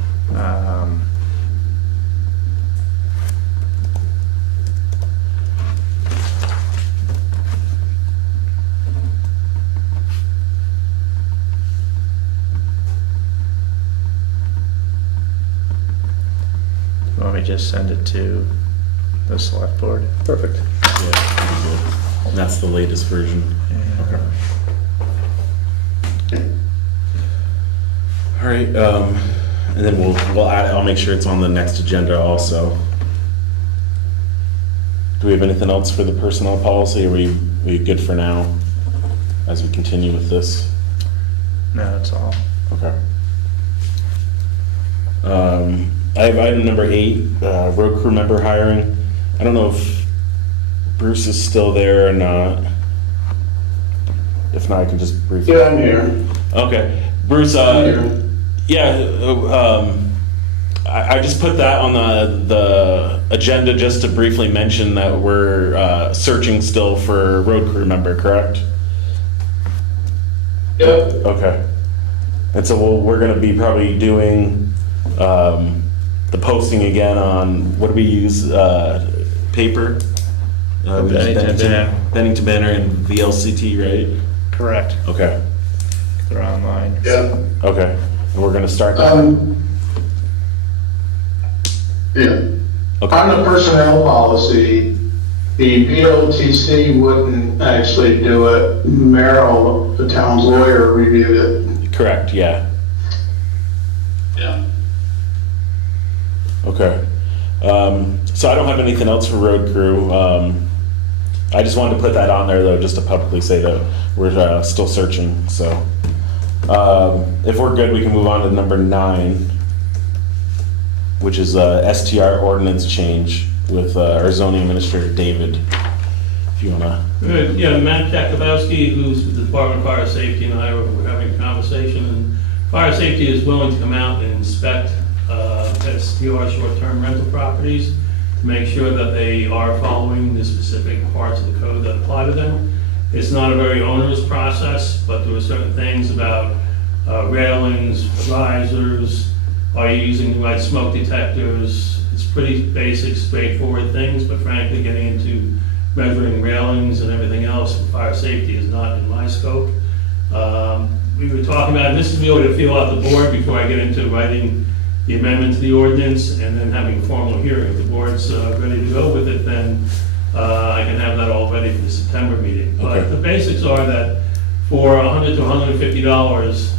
You want me to just send it to the select board? Perfect. Yeah, pretty good. And that's the latest version. Okay. All right, and then we'll add, I'll make sure it's on the next agenda also. Do we have anything else for the personnel policy? Are we good for now as we continue with this? No, that's all. Okay. I have item number 8, road crew member hiring. I don't know if Bruce is still there or not. If not, I can just briefly. Yeah, I'm here. Okay, Bruce, I just put that on the agenda just to briefly mention that we're searching still for road crew member, correct? Yep. Okay. And so we're gonna be probably doing the posting again on, what do we use, paper? We use Bennington Banner and VLCT, right? Correct. Okay, They're online. Yeah. okay. And we're gonna start that. Yeah. Okay. On the personnel policy, the VOTC wouldn't actually do it. Merrill, the town's lawyer, reviewed it. Correct, yeah. Yeah. Okay. So I don't have anything else for road crew. I just wanted to put that on there though, just to publicly say that we're still searching, so. If we're good, we can move on to number 9, which is STR ordinance change with our zoning administrator, David. If you wanna. Yeah, Matt Jakubowski, who's with the Department of Fire Safety, and I were having a conversation, and Fire Safety is willing to come out and inspect STR short-term rental properties to make sure that they are following the specific parts of the code that apply to them. It's not a very onerous process, but there are certain things about railings, risers, are you using the right smoke detectors? It's pretty basic, straightforward things, but frankly, getting into measuring railings and everything else for fire safety is not in my scope. We were talking about, and this is really to feel out the board before I get into writing the amendment to the ordinance and then having a formal hearing. If the board's ready to go with it, then I can have that all ready for the September meeting. But Okay. the basics are that for $100 to $150,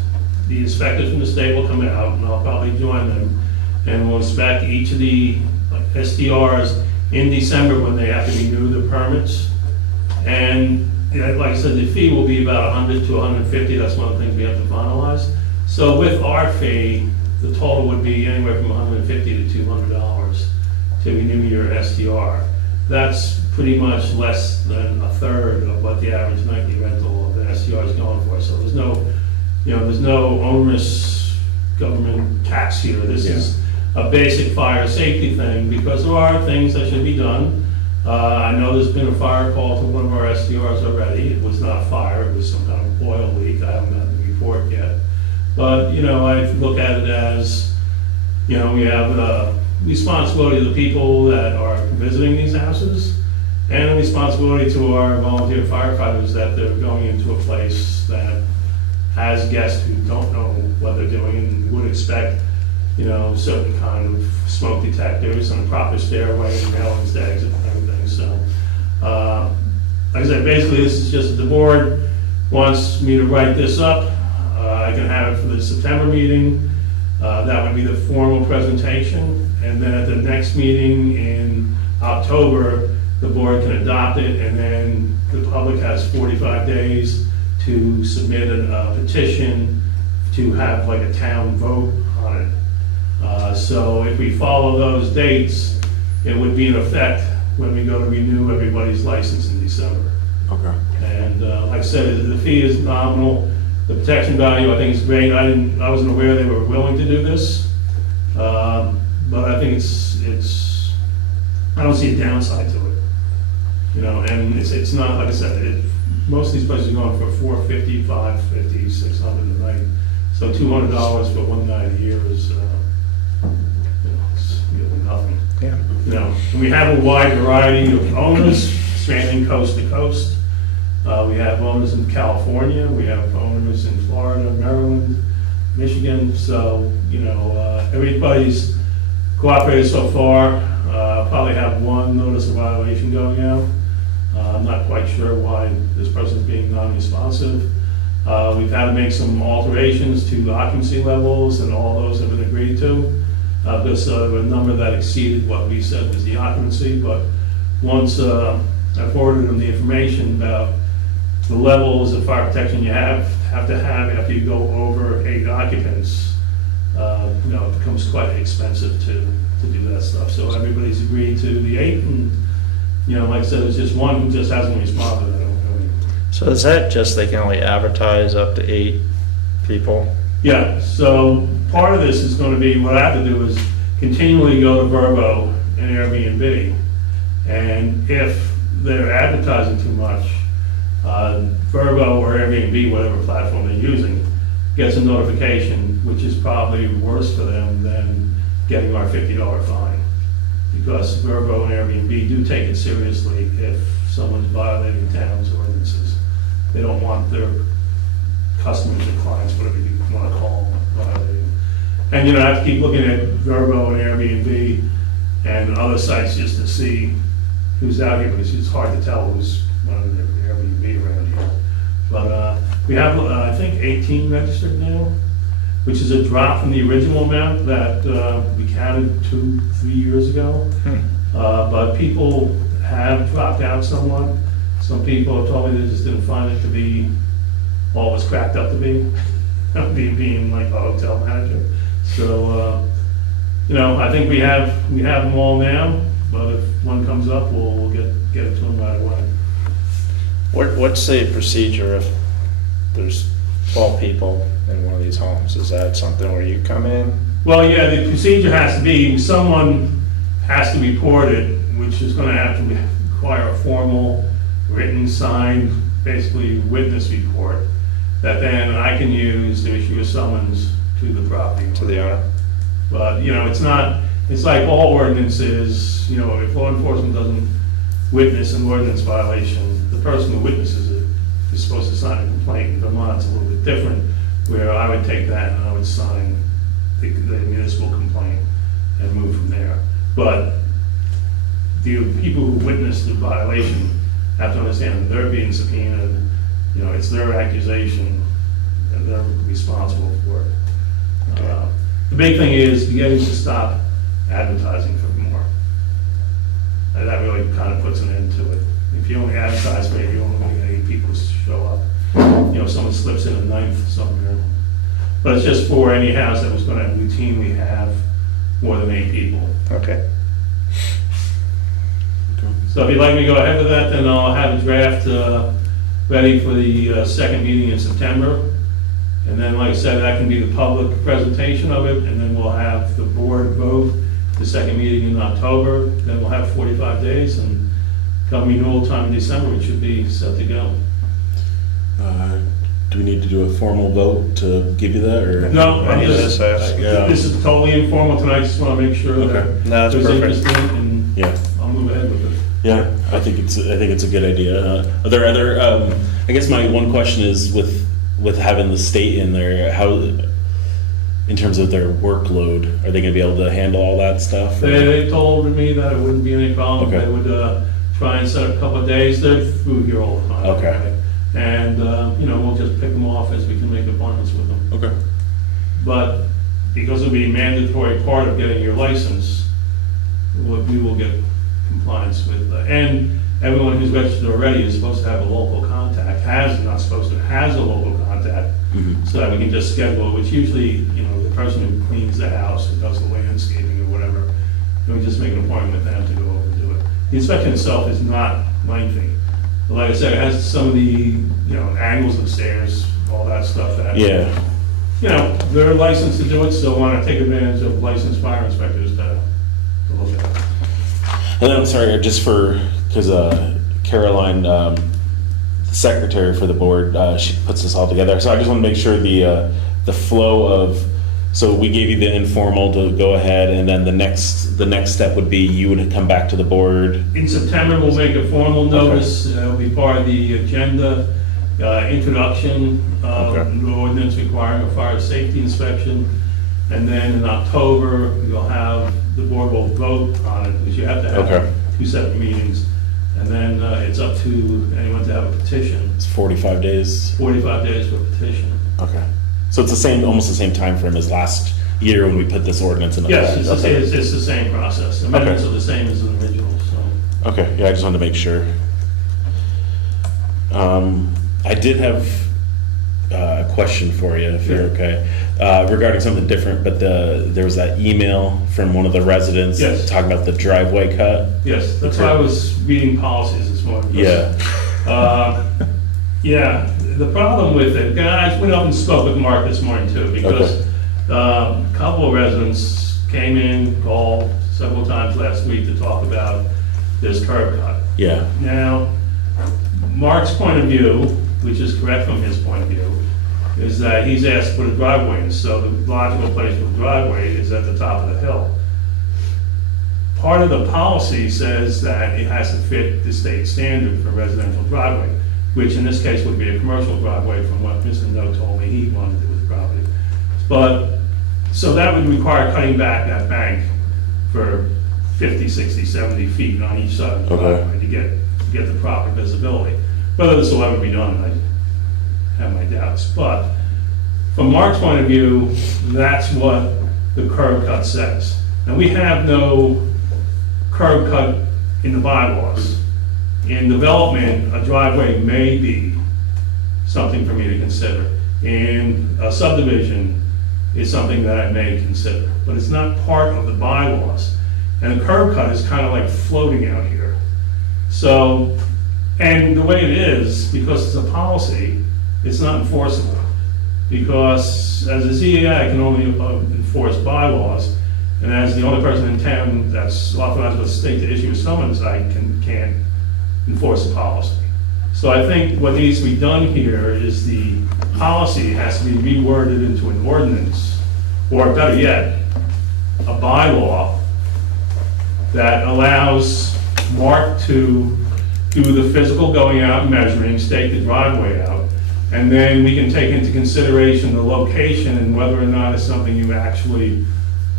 the inspectors from the state will come out, and I'll probably join them, and we'll inspect each of the SDRs in December when they have to renew the permits. And like I said, the fee will be about $100 to $150. That's one of the things we have to finalize. So with our fee, the total would be anywhere from $150 to $200 to renew your SDR. That's pretty much less than a third of what the average nightly rental of an SDR is going for. So there's no, there's no onerous government tax here. This is a basic fire safety thing, because there are things that should be done. I know there's been a fire call to one of our SDRs already. It was not fire, it was some kind of oil leak. I haven't gotten the report yet. But, I look at it as, we have a responsibility to the people that are visiting these houses, and a responsibility to our volunteer firefighters that they're going into a place that has guests who don't know what they're doing and would expect, certain kind of smoke detectors and a proper stairway and railings to exit and everything. So, like I said, basically this is just, the board wants me to write this up. I can have it for the September meeting. That would be the formal presentation. And then at the next meeting in October, the board can adopt it, and then the public has 45 days to submit a petition to have like a town vote on it. So if we follow those dates, it would be in effect when we go to renew everybody's license in December. Okay. And like I said, the fee is nominal. The protection value, I think, is great. I wasn't aware they were willing to do this, but I think it's I don't see a downside to it. You know, and it's not, like I said, most of these places are going for $450, $550, $600 a night. So $200 for one night a year is, you know, it's really nothing. Yeah. You know, and we have a wide variety of owners spanning coast to coast. We have owners in California, we have owners in Florida, Maryland, Michigan, so, you know, everybody's cooperated so far. Probably have one notice of violation going out. I'm not quite sure why this person's being non-responsive. We've had to make some alterations to occupancy levels, and all those have been agreed to. Because there were a number that exceeded what we said was the occupancy, but once I forwarded them the information about the levels of fire protection you have to have after you go over 8 occupants, you know, it becomes quite expensive to do that stuff. So everybody's agreed to the 8, and, you know, like I said, there's just one who just hasn't responded. I don't really. So is that just they can only advertise up to 8 people? Yeah, so part of this is going to be, what I have to do is continually go to Verbo and Airbnb. And if they're advertising too much, Verbo or Airbnb, whatever platform they're using, gets a notification, which is probably worse for them than getting our $50 fine. Because Verbo and Airbnb do take it seriously if someone's violating town's ordinances. They don't want their customers or clients, whatever you want to call them, violating. And, you know, I have to keep looking at Verbo and Airbnb and other sites just to see who's out here, because it's hard to tell who's running their Airbnb around here. But we have, I think, 18 registered now, which is a drop from the original amount that we counted 2-3 years ago. But people have dropped out somewhat. Some people have told me they just didn't find it to be all it was cracked up to be, being like a hotel manager. So, you know, I think we have them all now, but if one comes up, we'll get it to them right away. What's the procedure if there's 12 people in one of these homes? Is that something where you come in? Well, yeah, the procedure has to be, someone has to report it, which is gonna have to require a formal, written, signed, basically witness report, that then I can use to issue a summons to the property. To the owner? But, you know, it's like all ordinances, you know, if law enforcement doesn't witness an ordinance violation, the person who witnesses it is supposed to sign a complaint. In Vermont, it's a little bit different, where I would take that and I would sign the municipal complaint and move from there. But the people who witness the violation have to understand that they're being subpoenaed, you know, it's their accusation, and they're responsible for it. The big thing is getting to stop advertising for more. And that really kind of puts an end to it. If you only advertise, maybe you only get 8 people to show up. You know, someone slips in a 9th somewhere. But it's just for any house that was going to routinely have more than 8 people. Okay. So if you'd like me to go ahead with that, then I'll have a draft ready for the second meeting in September. And then, like I said, that can be the public presentation of it, and then we'll have the board vote the second meeting in October. Then we'll have 45 days, and come renewal time in December, it should be set to go. Do we need to do a formal vote to give you that, or? No, I'm Any of this just, has- this is totally informal tonight, just want to make sure that Okay. No, that's there's perfect. interest in it, and Yeah. I'll move ahead with it. Yeah, I think it's a good idea. Are there other? I guess my one question is with having the state in there, how, in terms of their workload, are they going to be able to handle all that stuff? They told me that it wouldn't be any problem. Okay. They would try and set up a couple of days. They're through here all the time. Okay. Right? And, you know, we'll just pick them off as we can make appointments with them. Okay. But because it'll be a mandatory part of getting your license, we will get compliance with, and everyone who's registered already is supposed to have a local contact, has a local contact, so that we can just schedule, which usually, you know, the person who cleans the house and does the landscaping or whatever, and we just make an appointment with them to go over and do it. The inspection itself is not lengthy. But like I said, it has some of the, you know, angles of stairs, all that stuff that. Yeah. You know, they're licensed to do it, so want to take advantage of licensed fire inspectors to look at it. And then, I'm sorry, just because Caroline, secretary for the board, she puts this all together. So I just want to make sure the flow of, so we gave you the informal to go ahead, and then the next step would be you would come back to the board. In September, we'll make a formal notice. It'll be part of the agenda, introduction, the ordinance requiring a fire safety inspection. And then in October, you'll have, the board will vote on it, because you have to have 2 separate meetings. And then it's up to anyone to have a petition, It's 45 days. 45 days for a petition. Okay. So it's almost the same time frame as last year when we put this ordinance in effect. Yes, it's Okay. it's the same process. Amendments are the same as the original, so. Okay, yeah, I just wanted to make sure. I did have a question for you, if you're okay, regarding something different, but there was that email from one of the residents Yes. talking about the driveway cut. Yes, that's why I was reading policies this morning. Yeah. Yeah, the problem with it, I went up and spoke with Mark this morning too, because a couple of residents came in, called several times last week to talk about this curb cut. Yeah. Now, Mark's point of view, which is correct from his point of view, is that he's asked to put a driveway in, so the logical place for the driveway is at the top of the hill. Part of the policy says that it has to fit the state standard for residential driveway, which in this case would be a commercial driveway from what Mr. No told me he wanted to do with the property. But, so that would require cutting back that bank for 50, 60, 70 feet on each side of the driveway to get the proper visibility. Whether this will ever be done, I have my doubts. But from Mark's point of view, that's what the curb cut says. Now, we have no curb cut in the bylaws. In development, a driveway may be something for me to consider. In a subdivision is something that I may consider, but it's not part of the bylaws. And the curb cut is kind of like floating out here. So, and the way it is, because it's a policy, it's not enforceable. Because as a ZEI, I can only enforce bylaws, and as the only person in town that's authorized by the state to issue a summons, I can't enforce a policy. So I think what needs to be done here is the policy has to be reworded into an ordinance, or better yet, a bylaw that allows Mark to do the physical going out and measuring, stake the driveway out, and then we can take into consideration the location and whether or not it's something you actually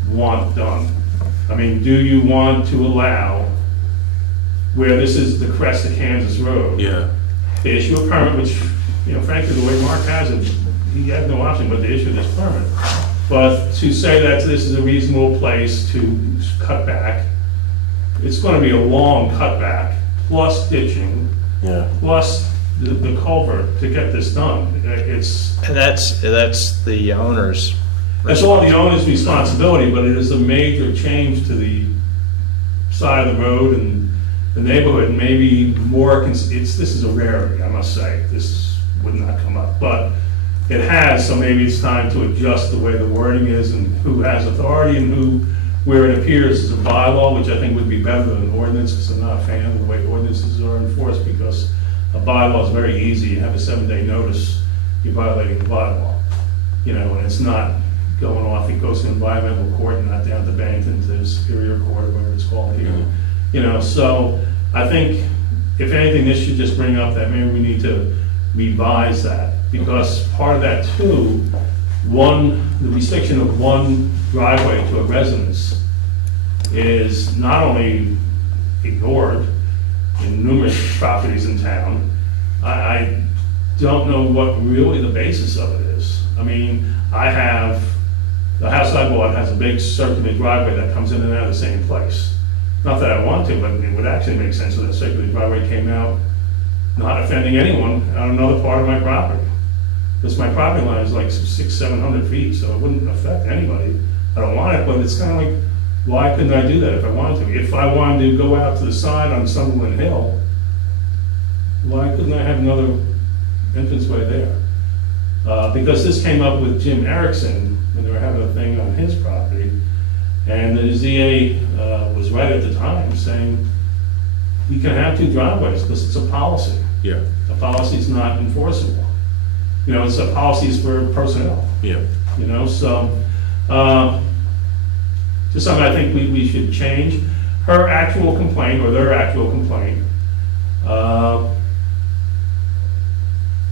want done. I mean, do you want to allow, where this is the crest of Kansas Road, Yeah. to issue a permit, which, you know, frankly, the way Mark has it, he had no option but to issue this permit. But to say that this is a reasonable place to cut back, it's gonna be a long cutback, plus ditching, Yeah. plus the culvert to get this done. It's, And that's the owner's. that's all the owner's responsibility, but it is a major change to the side of the road and the neighborhood, and maybe more, this is a rarity, I must say, this would not come up, but it has, so maybe it's time to adjust the way the wording is and who has authority and who, where it appears as a bylaw, which I think would be better than an ordinance, because I'm not a fan of the way ordinances are enforced, because a bylaw is very easy, you have a 7-day notice, you're violating the bylaw, you know, and it's not going off, it goes to environmental court and not down to Bennington to Superior Court, or whatever it's called here. You know, so I think, if anything, this should just bring up that maybe we need to revise that, because part of that too, the restriction of one driveway to a residence is not only ignored in numerous properties in town, I don't know what really the basis of it is. I mean, the house I bought has a big circular driveway that comes in and out of the same place. Not that I want to, but it would actually make sense if that circular driveway came out, not offending anyone, on another part of my property. Because my property line is like 600-700 feet, so it wouldn't affect anybody. I don't want it, but it's kind of like, why couldn't I do that if I wanted to? If I wanted to go out to the side on Sunderland Hill, why couldn't I have another entranceway there? Because this came up with Jim Erickson when they were having a thing on his property, And the ZA was right at the time, saying, you can have 2 driveways, because it's a policy. Yeah, The policy is not enforceable. You know, it's a policies for personnel, yeah. you know, so, just something I think we should change. Her actual complaint, or their actual complaint,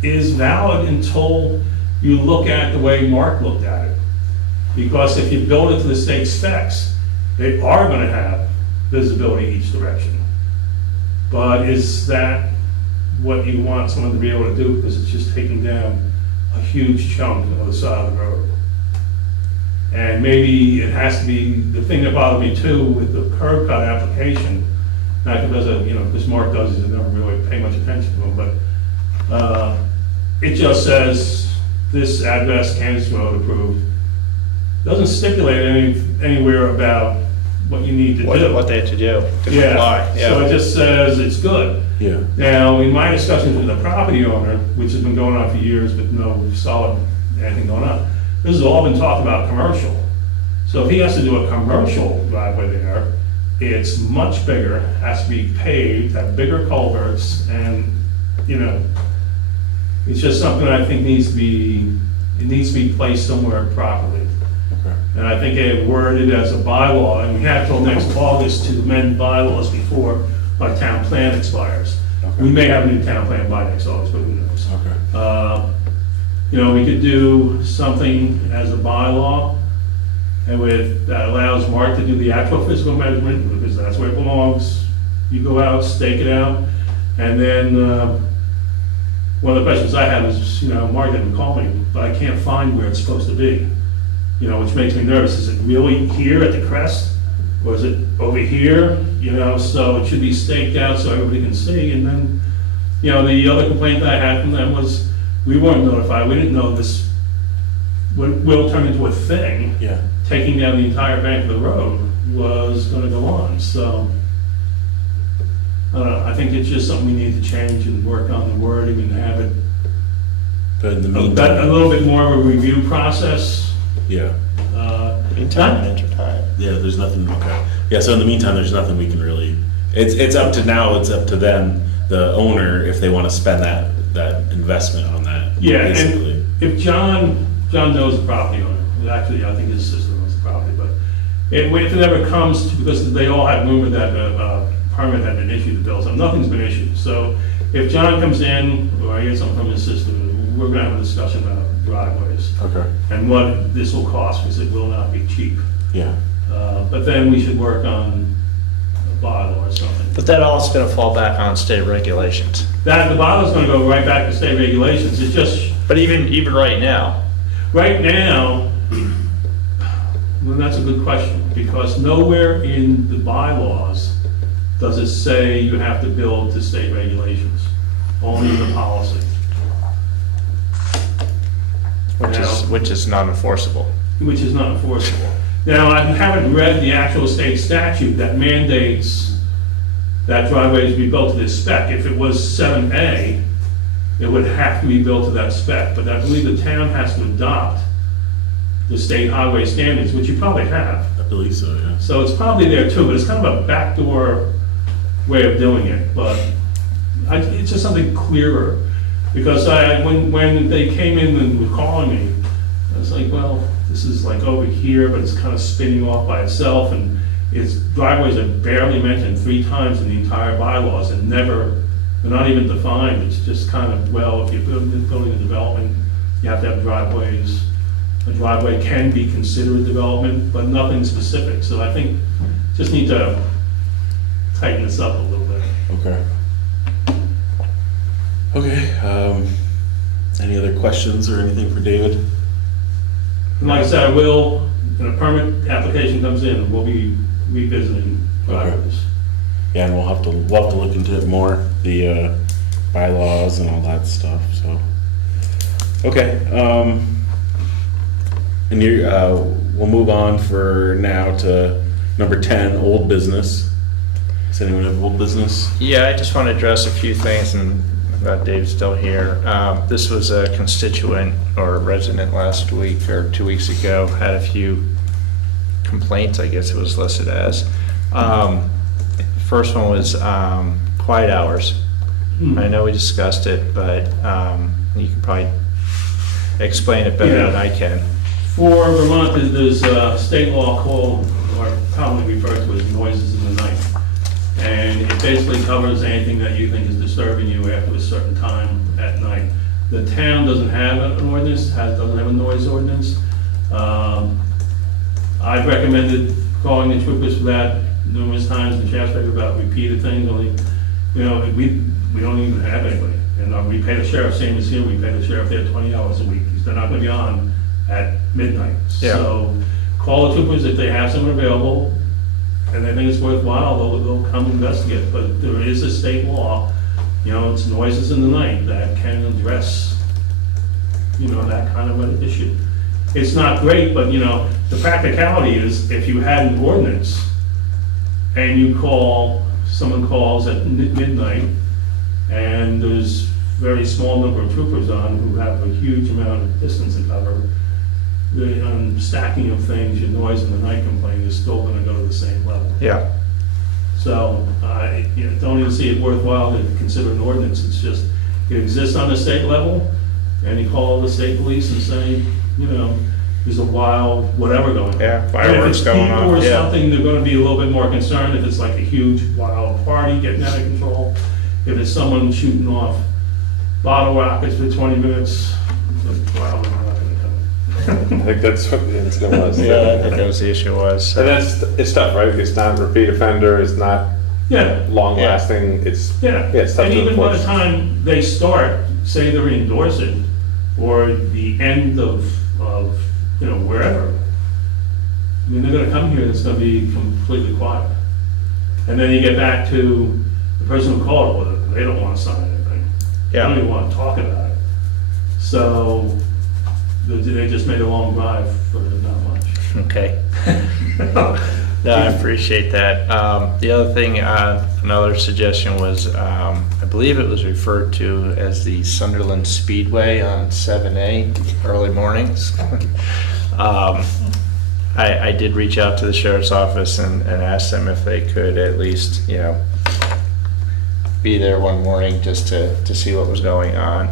is valid until you look at the way Mark looked at it. Because if you build it to the state specs, they are gonna have visibility each direction. But is that what you want someone to be able to do? Because it's just taking down a huge chunk of the side of the road. And maybe it has to be, the thing that bothered me too with the curb cut application, not because of, you know, because Mark does, I never really pay much attention to him, but it just says, this address, Kansas Road approved. Doesn't stipulate anywhere about what you need to do. What they have to do to Yeah, comply. so it just says it's good. Yeah. Now, in my discussions with the property owner, which has been going on for years, but no solid anything going on, this has all been talked about commercial. So if he has to do a commercial driveway there, it's much bigger, has to be paved, have bigger culverts, and, you know, it's just something I think needs to be placed somewhere properly. Okay. And I think it worded as a bylaw, and we have till next August to amend bylaws before our town plan expires. Okay. We may have a new town plan by next August, but who knows? Okay. You know, we could do something as a bylaw and that allows Mark to do the actual physical measurement, because that's where it belongs. You go out, stake it out, and then, one of the questions I had was, you know, Mark didn't call me, but I can't find where it's supposed to be. You know, which makes me nervous. Is it really here at the crest? Or is it over here? You know, so it should be staked out so everybody can see. And then, you know, the other complaint that I had from them was, we weren't notified. We didn't know this will turn into a thing. Yeah. Taking down the entire bank of the road was gonna go on, so. I don't know, I think it's just something we need to change and work on the wording and have it But in the a meantime, little bit more of a review process. yeah. Meantime and intertime. Yeah, there's nothing, okay. Yeah, so in the meantime, there's nothing we can really, it's up to now, it's up to them, the owner, if they want to spend that investment on that. Yeah, basically. and if John knows the property owner, actually, I think his sister owns the property, but if it ever comes to, because they all had rumored that a permit had been issued to build something, nothing's been issued. So if John comes in, or I get something from his sister, we're gonna have a discussion about driveways Okay. and what this will cost, because it will not be cheap. Yeah. But then we should work on a bylaw or something. But that all is gonna fall back on state regulations. That, the bylaw's gonna go right back to state regulations. It's just, But even right now, right now, well, that's a good question, because nowhere in the bylaws does it say you have to build to state regulations, only in the policy. which is non-enforceable. Which is not enforceable. Now, I haven't read the actual state statute that mandates that driveways be built to this spec. If it was 7A, it would have to be built to that spec, but I believe the town has to adopt the state highway standards, which you probably have. I believe so, yeah. So it's probably there too, but it's kind of a backdoor way of doing it, but it's just something clearer. Because when they came in and were calling me, I was like, well, this is like over here, but it's kind of spinning off by itself, and its driveways are barely mentioned 3 times in the entire bylaws, and they're not even defined. It's just kind of, well, if you're building a development, you have to have driveways. A driveway can be considered development, but nothing specific. So I think just need to tighten this up a little bit. Okay. Okay, any other questions or anything for David? And like I said, I will, when a permit application comes in, we'll be revisiting driveways. Yeah, and we'll have to look into it more, the bylaws and all that stuff, so. Okay, and we'll move on for now to number 10, old business. Does anyone have old business? Yeah, I just want to address a few things, and I'm glad Dave's still here. This was a constituent or resident last week or 2 weeks ago, had a few complaints, I guess it was listed as. First one was quiet hours. I know we discussed it, but you can probably explain it better than I can. For Vermont, there's a state law called, or commonly referred to as noises in the night. And it basically covers anything that you think is disturbing you after a certain time at night. The town doesn't have an ordinance, doesn't have a noise ordinance. I've recommended calling the troopers for that numerous times, the sheriff's paper about repeated things, only, we don't even have anybody. And we pay the sheriff, same as here, we pay the sheriff there 20 hours a week. They're not gonna be on at midnight. Yeah. So call the troopers if they have someone available and they think it's worthwhile, they'll come investigate. But there is a state law, it's noises in the night that can address, that kind of an issue. It's not great, but the practicality is if you had an ordinance and someone calls at midnight and there's very small number of troopers on who have a huge amount of distance to cover, the stacking of things, your noise in the night complaint is still gonna go to the same level. Yeah. So, don't even see it worthwhile to consider an ordinance. It's just, it exists on the state level, and you call the state police and say, there's a wild whatever going on. Yeah, fireworks going If off, it's people or yeah. something, they're gonna be a little bit more concerned if it's like a huge wild party getting out of control. If it's someone shooting off bottle rockets for 20 minutes, well, they're not gonna come. I think that's what the incident was. Yeah, I think that was the issue was. And it's tough, right? It's not repeat offender, it's not Yeah. long lasting, it's tough And to even by the enforce. time they start, say they're endorsing, or the end of wherever, they're gonna come here and it's gonna be completely quiet. And then you get back to the person who called, well, they don't wanna sign anything. They don't even wanna talk about it. So, they just made a long drive for not much. Okay. No, I appreciate that. The other thing, another suggestion was, I believe it was referred to as the Sunderland Speedway on 7A, early mornings. I did reach out to the sheriff's office and ask them if they could at least, be there one morning just to see what was going on.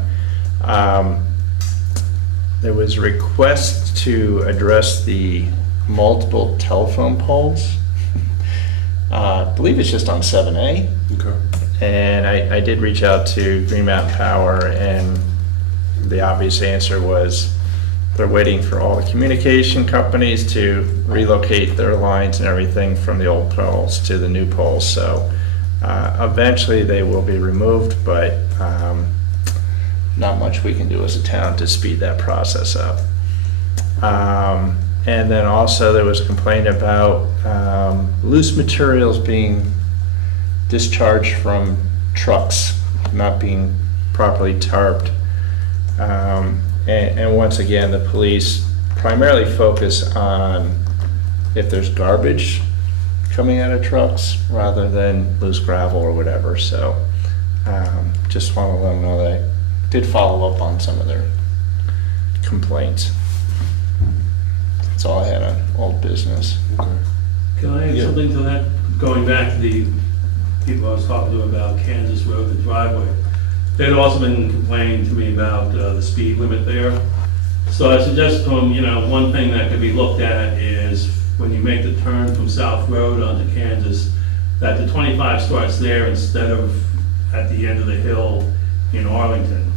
There was a request to address the multiple telephone poles. I believe it's just on 7A. Okay. And I did reach out to Green Mountain Power, and the obvious answer was they're waiting for all the communication companies to relocate their lines and everything from the old poles to the new poles. So eventually they will be removed, but not much we can do as a town to speed that process up. And then also there was a complaint about loose materials being discharged from trucks, not being properly tarped. And once again, the police primarily focus on if there's garbage coming out of trucks rather than loose gravel or whatever. So just want to let them know that I did follow up on some of their complaints. That's all I had on old business. Can I add something to that? Going back to the people I was talking to about Kansas Road, the driveway. They'd also been complaining to me about the speed limit there. So I suggest to them, one thing that could be looked at is when you make the turn from South Road onto Kansas, that the 25 starts there instead of at the end of the hill in Arlington.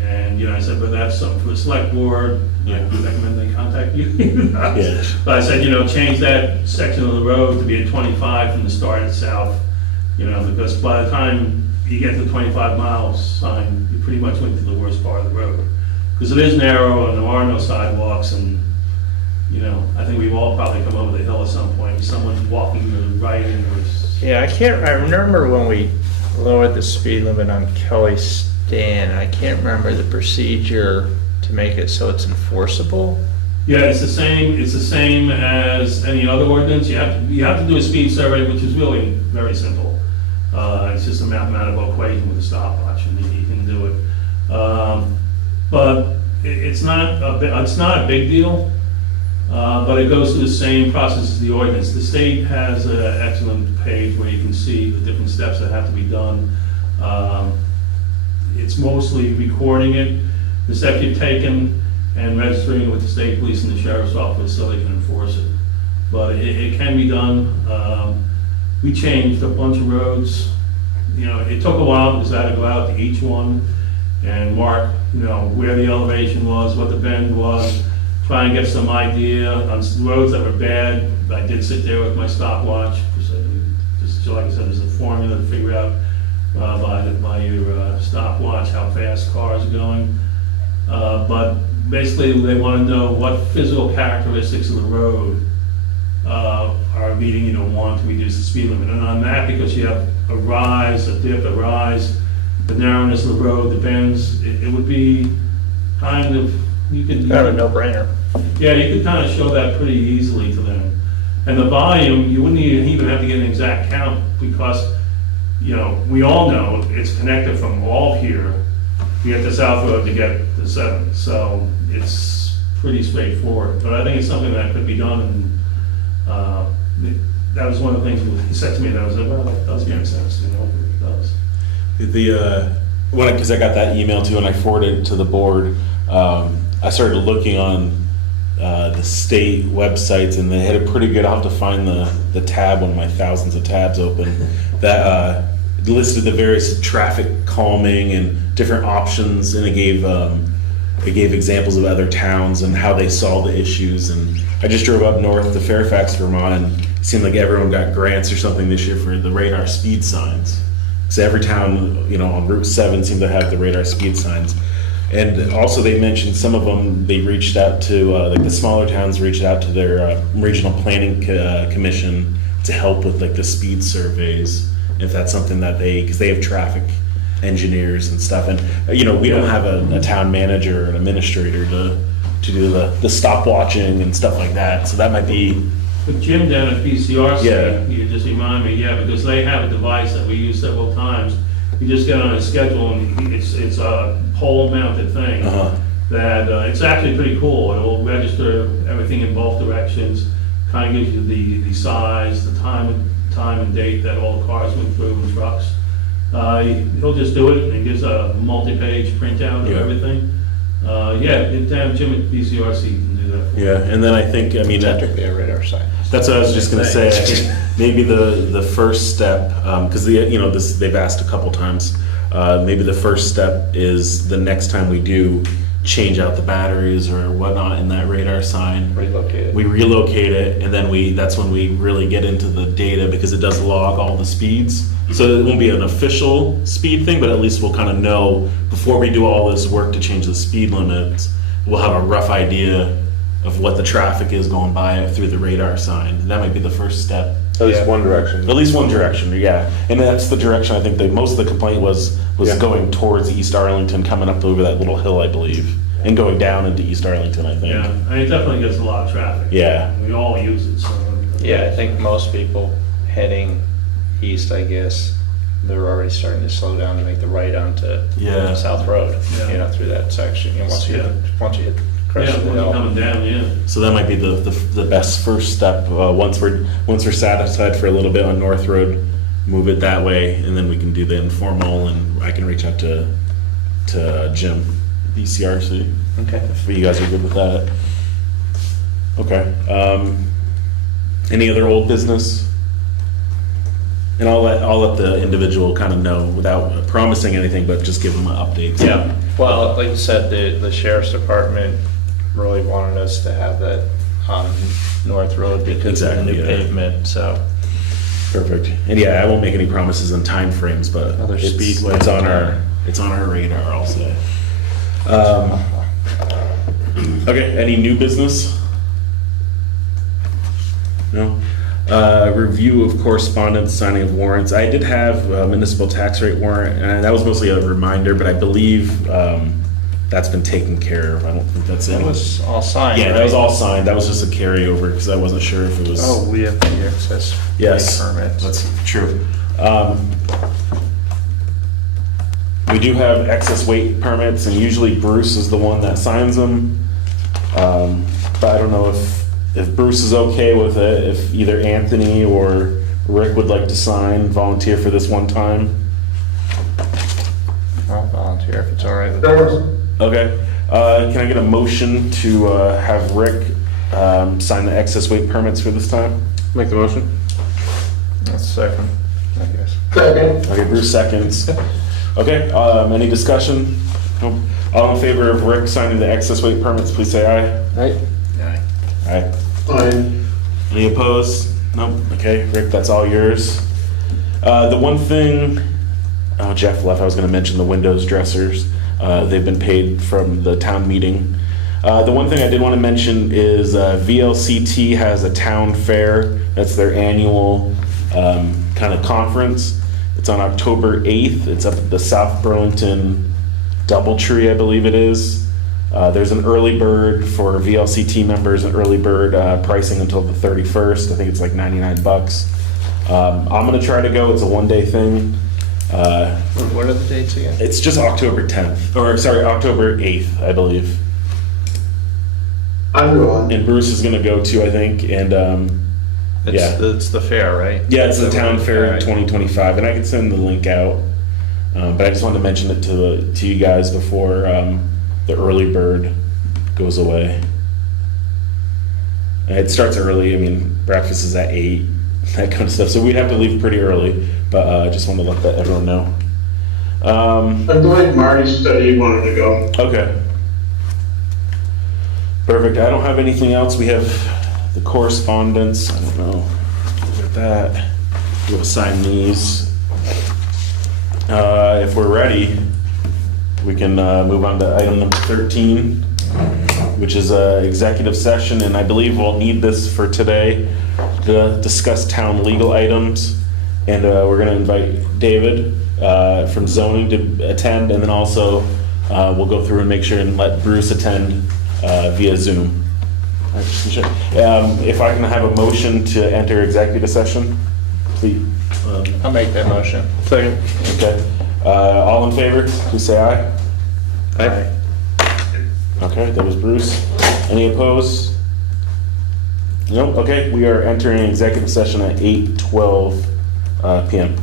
And, I said, but that's something for the select board, I recommend they contact you. Yes. But I said, change that section of the road to be a 25 from the start at South, because by the time you get to the 25 miles sign, you pretty much went to the worst part of the road. Because it is narrow and there are no sidewalks, and, I think we've all probably come over the hill at some point, someone's walking to the right and there's... Yeah, I remember when we lowered the speed limit on Kelly Stan, I can't remember the procedure to make it so it's enforceable. Yeah, it's the same as any other ordinance. You have to do a speed survey, which is really very simple. It's just a mathematical equation with a stopwatch, and you can do it. But it's not a big deal. But it goes through the same process as the ordinance. The state has an excellent page where you can see the different steps that have to be done. It's mostly recording it, the steps you've taken, and registering it with the state police and the sheriff's office so they can enforce it. But it can be done. We changed a bunch of roads. You know, it took a while because I had to go out to each one and mark, you know, where the elevation was, what the bend was, try and get some idea on roads that were bad. I did sit there with my stopwatch, just like I said, there's a formula to figure out by your stopwatch how fast cars are going. But basically, they want to know what physical characteristics of the road are leading you to want to reduce the speed limit. And on that, because you have a rise, a dip, a rise, the narrowness of the road, the bends, it would be kind of, you could... Kind of a no-brainer. Yeah, you could kind of show that pretty easily to them. And the volume, you wouldn't even have to get an exact count because, you know, we all know it's connected from all here. You get to South Road to get to 7th, so it's pretty straightforward. But I think it's something that could be done, and that was one of the things he said to me, that I was like, well, that does make sense, you know, it does. Because I got that email too, and I forwarded it to the board. I started looking on the state websites, and they had a pretty good. I'll have to find the tab, one of my thousands of tabs open, that listed the various traffic calming and different options, and it gave examples of other towns and how they solved the issues. And I just drove up north to Fairfax, Vermont, and it seemed like everyone got grants or something this year for the radar speed signs. So every town, you know, on Route 7 seemed to have the radar speed signs. And also they mentioned some of them, they reached out to, like the smaller towns reached out to their regional planning commission to help with like the speed surveys, if that's something that because they have traffic engineers and stuff. And, you know, we don't have a town manager or an administrator to do the stopwatching and stuff like that. So that might be... With Jim down at PCRC, Yeah. you just remind me, because they have a device that we use several times. You just get on a schedule, and it's a pole-mounted thing. That it's actually pretty cool. It will register everything in both directions, kind of gives you the size, the time and date that all the cars went through and trucks. He'll just do it, and it gives a multi-page printout of everything. Jim at PCRC can do that. Yeah, and then I think, I mean... Technically a radar sign. That's what I was just going to say. I think maybe the first step, because they've asked a couple times. Maybe the first step is the next time we do change out the batteries or whatnot in that radar sign. Relocate it. We relocate it, and then that's when we really get into the data, because it does log all the speeds. So it won't be an official speed thing, but at least we'll kind of know before we do all this work to change the speed limits. We'll have a rough idea of what the traffic is going by through the radar sign. And that might be the first step. At least one direction. At least one direction, yeah. And that's the direction I think that most of the complaint was going towards East Arlington, coming up over that little hill, I believe, and going down into East Arlington, I think. Yeah, and it definitely gets a lot of traffic. Yeah. We all use it, so. Yeah, I think most people heading east, I guess, they're already starting to slow down to make the right onto South Road, Yeah. Through that section. You know, once you hit crest of the When you're hill. coming down, So that might be the best first step. Once we're satisfied for a little bit on North Road, move it that way, and then we can do the informal, and I can reach out to Jim, BCRC. Okay. If you guys are good with that. Okay. Any other old business? And I'll let the individual kind of know without promising anything, but just give them an update. Yeah, well, like you said, the sheriff's department really wanted us to have that on North Road because of the Exactly, new yeah. pavement, so. Perfect. And yeah, I won't make any promises on timeframes, but Another speedway. it's on our radar, I'll say. Okay, any new business? No? Review of correspondence, signing of warrants. I did have a municipal tax rate warrant, and that was mostly a reminder, but I believe that's been taken care of. I don't think that's That it. was all signed, Yeah, that was right? all signed. That was just a carryover because I wasn't sure if it was. Oh, we have the access Yes, permits. that's true. We do have excess weight permits, and usually Bruce is the one that signs them. But I don't know if if Bruce is okay with it, if either Anthony or Rick would like to sign, volunteer for this one time. I'll volunteer if it's all right with you. Sure. Okay. Can I get a motion to have Rick sign the excess weight permits for this time? Make the motion. That's second, I guess. Second. Okay, Bruce seconds. Okay, any discussion? Nope. All in favor of Rick signing the excess weight permits, please say aye. Right? Aye. Aye. Aye. Any opposed? Nope. Okay, Rick, that's all yours. The one thing, oh, Jeff left, I was gonna mention the windows dressers. They've been paid from the town meeting. The one thing I did wanna mention is VLCT has a town fair. That's their annual kind of conference. It's on October 8th. It's up at the South Burlington Doubletree, I believe it is. There's an early bird for VLCT members, an early bird pricing until the 31st. I think it's like 99 bucks. I'm gonna try to go. It's a one-day thing. What are the dates again? It's just October 10th, or sorry, October 8th, I believe. I'm going. And Bruce is gonna go too, I think, and yeah. It's the fair, right? Yeah, it's the town fair Alright. 2025, and I can send the link out. But I just wanted to mention it to you guys before the early bird goes away. And it starts early. I mean, breakfast is at 8, that kind of stuff. So we'd have to leave pretty early. But I just wanted to let everyone know. I believe Marty said he wanted to go. Okay. Perfect. I don't have anything else. We have the correspondence. I don't know. Look at that. We'll sign these. If we're ready, we can move on to item number 13, which is executive session, and I believe we'll need this for today to discuss town legal items. And we're going to invite David from zoning to attend, and then also we'll go through and make sure and let Bruce attend via Zoom. If I can have a motion to enter executive session, please. I'll make that motion. Second. Okay. All in favor, please say aye. Aye. Okay, that was Bruce. Any opposed? Nope. Okay, we are entering executive session at 8:12 p.m.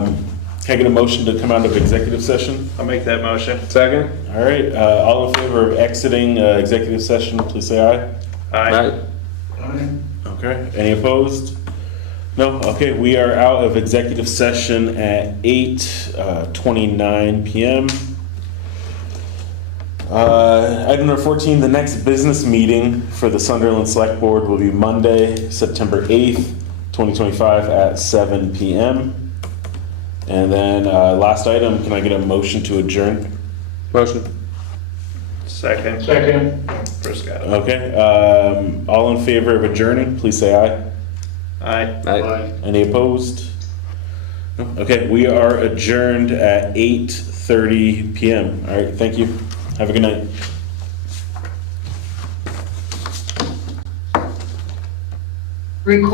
Can I get a motion to come out of executive session? I'll make that motion. Second? All right, all in favor of exiting executive session, please say aye. Aye. Okay, any opposed? No, okay, we are out of executive session at 8:29 PM. Item number 14, the next business meeting for the Sunderland Select Board will be Monday, September 8th, 2025 at 7 PM. And then last item, can I get a motion to adjourn? Motion. Second. Second. First got it. Okay, all in favor of adjourning, please say aye. Aye. Aye. Any opposed? No? Okay, we are adjourned at 8:30 PM. All right, thank you. Have a good night. Record.